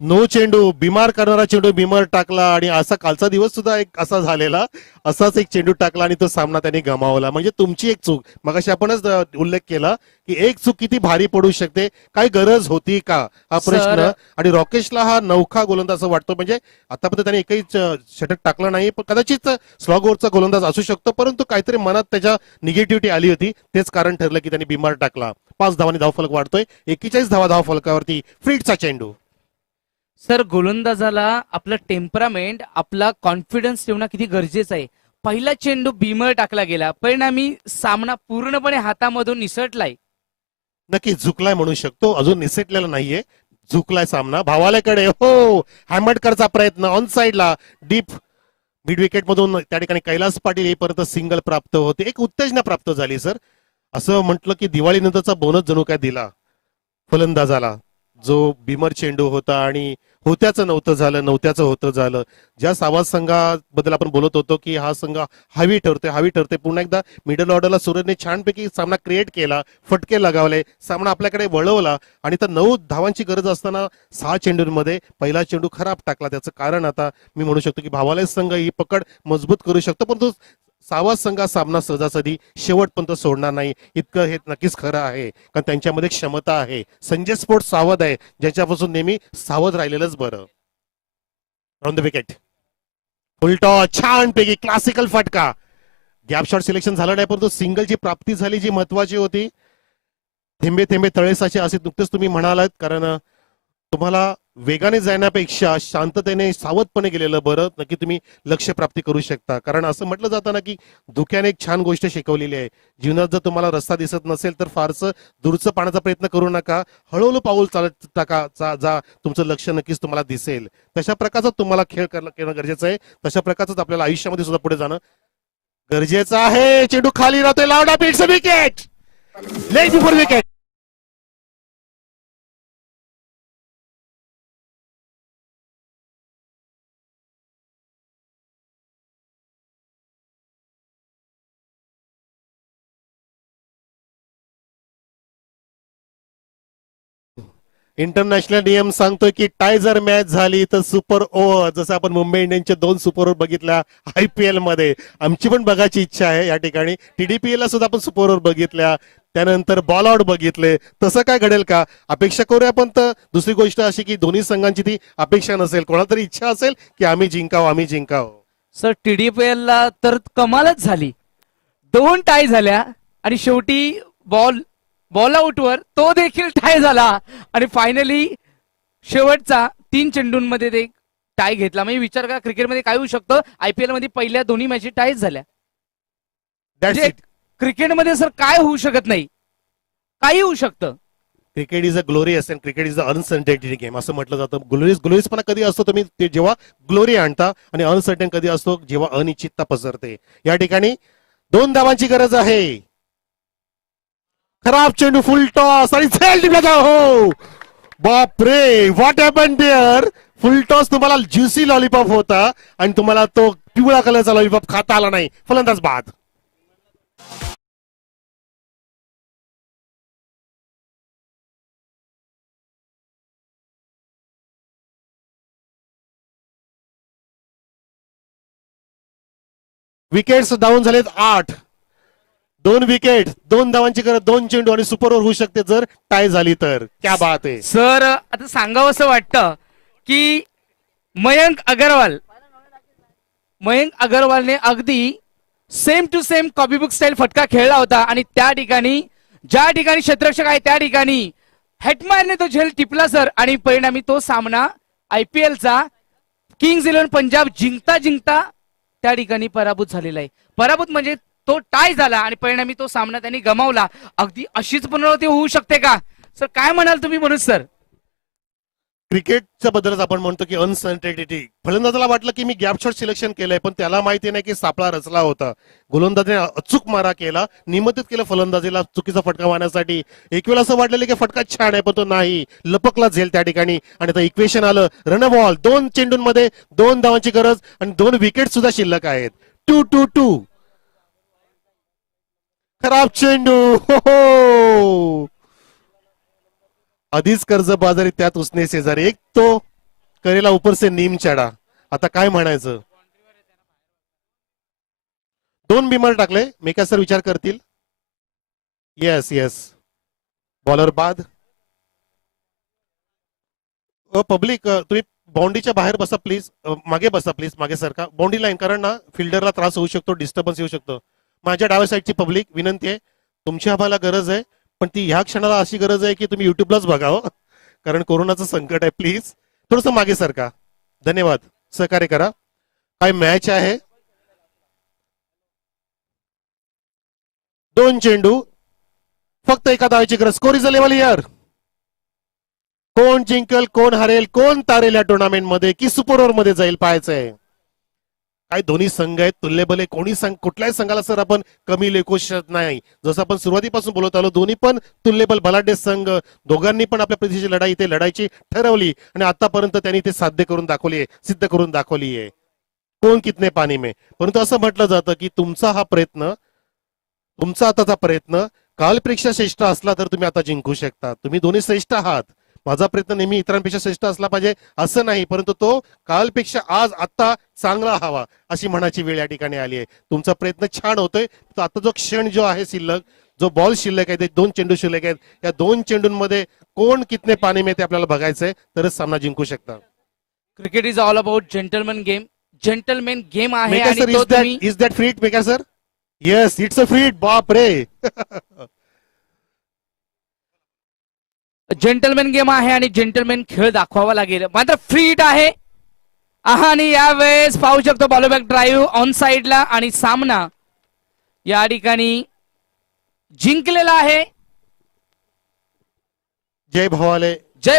No चेंडू बिमार करणारा चेंडू बिमार टाकला आणि असा कालचा दिवस सुद्धा एक असा झालेला. असाच एक चेंडू टाकला आणि तो सामना त्यांनी गमावला. म्हणजे तुमची एक चूक. मगाशी आपणच उल्लेख केला की एक चूक किती भारी पडू शकते. काय गरज होती का हा प्रश्न. आणि रॉकेशला हा नौखा गोलंदाज असं वाटतो. म्हणजे आतापर्यंत त्याने एकही षटक टाकला नाही. पण कदाचित स्लॉग ओव्हरचा गोलंदाज असू शकतो. परंतु काहीतरी मनात त्याच्या निगेटिव्हिटी आली होती. तेच कारण ठरलं की त्यांनी बिमार टाकला. 5 धावांनी धावफलक वाढतोय. 41 धावा धावफलकावरती. फ्रीडचा चेंडू. सर गोलंदाजाला आपलं टेम्परामेंट आपला कॉन्फिडन्स ठेवणं किती गरजेचं आहे. पहिला चेंडू बिमर टाकला गेला. परिणामी सामना पूर्णपणे हातामधून निसटलाय. नक्की झुकलाय म्हणू शकतो. अजून निसटलेला नाहीये. झुकलाय सामना भावाल्याकडे. हो हॅमटकरचा प्रयत्न ऑन साइडला डीप मिड विकेट मधून त्या ठिकाणी कैलास पाटील येईपर्यंत सिंगल प्राप्त होते. एक उत्तेजना प्राप्त झाली सर. असं म्हटलं की दिवाळीनंतरचा बोनस जणू काय दिला फलंदाजाला. जो बिमर चेंडू होता आणि होत्याचं नव्हत्याचं होतं झालं. ज्या सावध संघाबद्दल आपण बोलत होतो की हा संघ हवी ठरते पुन्हा एकदा मिडल ऑर्डरला सूरजने छानपैकी सामना क्रिएट केला. फटके लगावले. सामना आपल्याकडे वळवला आणि तर 9 धावांची गरज असताना 6 चेंडूंमध्ये पहिला चेंडू खराब टाकला. त्याचं कारण आता मी म्हणू शकतो की भावालय संघ ही पकड मजबूत करू शकतो. परंतु सावध संघ सामना सहजासहजी शेवटपर्यंत सोडणार नाही इतकं हे नक्कीच खरं आहे. कारण त्यांच्यामध्ये क्षमता आहे. संजय स्पोर्ट सावध आहे ज्याच्यापासून नेहमी सावध राहिलेलंच बरं. ऑन द विकेट फुलटॉस छानपैकी क्लासिकल फटका. गॅप शॉट सिलेक्शन झालं नाही परंतु सिंगलची प्राप्ती झाली जी महत्वाची होती. थेंबे थेंबे तळेसाचे असे नुकतेच तुम्ही म्हणालात. कारण तुम्हाला वेगाने जाण्यापेक्षा शांततेने सावधपणे गेलेलं बरं. नक्की तुम्ही लक्ष्य प्राप्ती करू शकता. कारण असं म्हटलं जातं ना की धुक्याने एक छान गोष्ट शिकवलेली आहे. जीवनात जर तुम्हाला रस्ता दिसत नसेल तर फारसं दूरचं पाहण्याचा प्रयत्न करू नका. हळूहळू पाऊल चालत टाका. जा तुमचं लक्ष नक्कीच तुम्हाला दिसेल. तशा प्रकारचा तुम्हाला खेळ करणं गरजेचं आहे. तशा प्रकारच आपल्याला आयुष्यामध्ये सुद्धा पुढे जाणं गरजेचं आहे. चेंडू खाली राहतोय. लावडा beats wicket. Leg before wicket. International नियम सांगतोय की टाय जर मॅच झाली तर सुपर ओव्हर. जसं आपण मुंबई इंडियन्सचे 2 सुपर ओव्हर बघितल्या IPL मध्ये. आमची पण बघायची इच्छा आहे या ठिकाणी. TDPL ला सुद्धा आपण सुपर ओव्हर बघितल्या. त्यानंतर बॉल आउट बघितले. तसं काय घडेल का अपेक्षा करूया. पण तर दुसरी गोष्ट अशी की दोन्ही संघांची ती अपेक्षा नसेल. कोणाला तरी इच्छा असेल की आम्ही जिंकावं. सर TDPL ला तर कमालच झाली. 2 टाय झाल्या आणि शेवटी बॉल आउटवर तो देखील टाय झाला आणि फायनली शेवटचा 3 चेंडूंमध्ये ते टाय घेतला. म्हणजे विचार करा क्रिकेटमध्ये काय होऊ शकतं. IPL मध्ये पहिल्या दोन्ही मॅची टायच झाल्या. म्हणजे क्रिकेटमध्ये सर काय होऊ शकत नाही. काही होऊ शकतं. Cricket is a glorious and cricket is a uncertainty game असं म्हटलं जातं. ग्लोरियसपणा कधी असतो तुम्ही ते जेव्हा ग्लोरी आणता आणि अनसर्टेन कधी असतो जेव्हा अनिश्चितता पसरते. या ठिकाणी 2 धावांची गरज आहे. खराब चेंडू फुल टॉस आणि झेल टीमला हो बाप रे what happen there full toss तुम्हाला ज्युसी लॉलीपॉप होता आणि तुम्हाला तो पिवळा कलरचा लॉलीपॉप खाता आला नाही फलंदाज बाद विकेट्स डाऊन झालेत 8 2 विकेट 2 धावांची गरज 2 चेंडू आणि सुपर ओव्हर होऊ शकते जर टाय झाली तर क्या बात आहे सर आता सांगावं असं वाटतं की मयंक अगरवालने अगदी same to same copy book style फटका खेळला होता आणि त्या ठिकाणी ज्या ठिकाणी क्षेत्ररक्षक आहे त्या ठिकाणी हेटमायरने तो झेल टिपला सर आणि परिणामी तो सामना IPLचा किंग्ज 11 पंजाब जिंकता जिंकता त्या ठिकाणी पराभूत झालेला आहे पराभूत म्हणजे तो टाय झाला आणि परिणामी तो सामना त्यांनी गमावला अगदी अशीच पुनरावृत्ती होऊ शकते का सर काय म्हणाल तुम्ही म्हणून सर क्रिकेटच्या बद्दलच आपण म्हणतो की अनसर्टेनिटी फलंदाजाला वाटलं की मी गॅप शॉट सिलेक्शन केलंय पण त्याला माहिती नाही की सापळा रचला होता गोलंदाजाने अचूक मारा केला नियमित केलं फलंदाजीला चुकीचा फटका मारण्यासाठी एक वेळ असं वाटलेलं की फटका छान आहे पण तो नाही लपकला झेल त्या ठिकाणी आणि आता इक्वेशन आलं रन बॉल 2 चेंडूंमध्ये 2 धावांची गरज आणि 2 विकेट सुद्धा शिल्लक आहेत 2-2-2 खराब चेंडू हो आधीच कर्ज बाजारी त्यात उसने शेजारी एक तो करेला ऊपर से नीम चढा आता काय म्हणायचं 2 बिमर टाकले मेका सर विचार करतील येस येस बॉलर बाद पब्लिक तुम्ही बाउंड्रीच्या बाहेर बसा प्लीज मागे बसा प्लीज मागे सरका बाउंड्री लाईन कारण ना फिल्डरला त्रास होऊ शकतो डिस्टर्बन्स येऊ शकतो माझ्या डाव्या साईडची पब्लिक विनंती आहे तुमची आम्हाला गरज आहे पण ती ह्या क्षणाला अशी गरज आहे की तुम्ही युट्यूबलाच बघावं कारण कोरोनाचं संकट आहे प्लीज थोडस मागे सरका धन्यवाद सहकार्य करा काय मॅच आहे 2 चेंडू फक्त एका धावाची गरज score is a level here कोण जिंकल कोण हरेल कोण तारेल या टुर्नामेंट मध्ये की सुपर ओव्हर मध्ये जाईल पाहायचंय काय दोन्ही संघ आहेत तुल्यबल आहे कोणी संघ कुठल्याही संघाला सर आपण कमी लेखू शकत नाही जसं आपण सुरुवातीपासून बोलत आलो दोन्ही पण तुल्यबल बलाढ्य संघ दोघांनी पण आपल्या प्रतिष्ठेची लढाई इथे लढायची ठरवली आणि आतापर्यंत त्यांनी ते साध्य करून दाखवली आहे सिद्ध करून दाखवली आहे कोण कितने पाणी में परंतु असं म्हटलं जातं की तुमचा आताचा प्रयत्न कालपेक्षा श्रेष्ठ असला तर तुम्ही आता जिंकू शकता तुम्ही दोन्ही श्रेष्ठ आहात माझा प्रयत्न नेहमी इतरांपेक्षा श्रेष्ठ असला पाहिजे असं नाही परंतु तो कालपेक्षा आज आता चांगला हवा अशी म्हणायची वेळ या ठिकाणी आली आहे तुमचा प्रयत्न छान होतोय तर आता जो क्षण जो आहे शिल्लक जो बॉल शिल्लक आहे ते 2 चेंडू शिल्लक आहेत या 2 चेंडूंमध्ये कोण कितने पाणी में ते आपल्याला बघायचंय तरच सामना जिंकू शकता cricket is all about gentleman game आहे आणि तो तुम्ही इज दॅट फ्रीट maker sir yes it's a फ्रीट बाप रे जेंटलमॅन गेम आहे आणि जेंटलमॅन खेळ दाखवावा लागेल मात्र फ्रीट आहे आणि यावेळेस पाहू शकतो बॉलबॅक ड्राईव्ह ऑन साइडला आणि सामना या ठिकाणी जिंकलेला आहे जय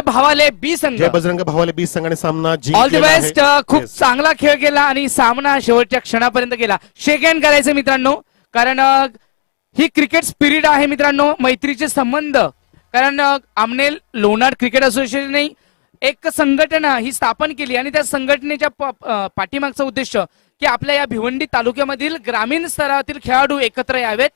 भावाले बी संघ जय बजरंग भावाले 20 संघाने सामना ऑल द जिंकलेला आहे. बेस्ट खूप Yes. चांगला खेळ केला आणि सामना शेवटच्या क्षणापर्यंत गेला शेक हँड करायचं मित्रांनो कारण ही क्रिकेट स्पिरिट आहे मित्रांनो मैत्रीचे संबंध कारण आमने लोणार क्रिकेट असोसिएशनने एक संघटना ही स्थापन केली आणि त्या संघटनेच्या पाठीमागचा उद्देश की आपल्या या भिवंडी तालुक्यामधील ग्रामीण स्तरातील खेळाडू एकत्र यावेत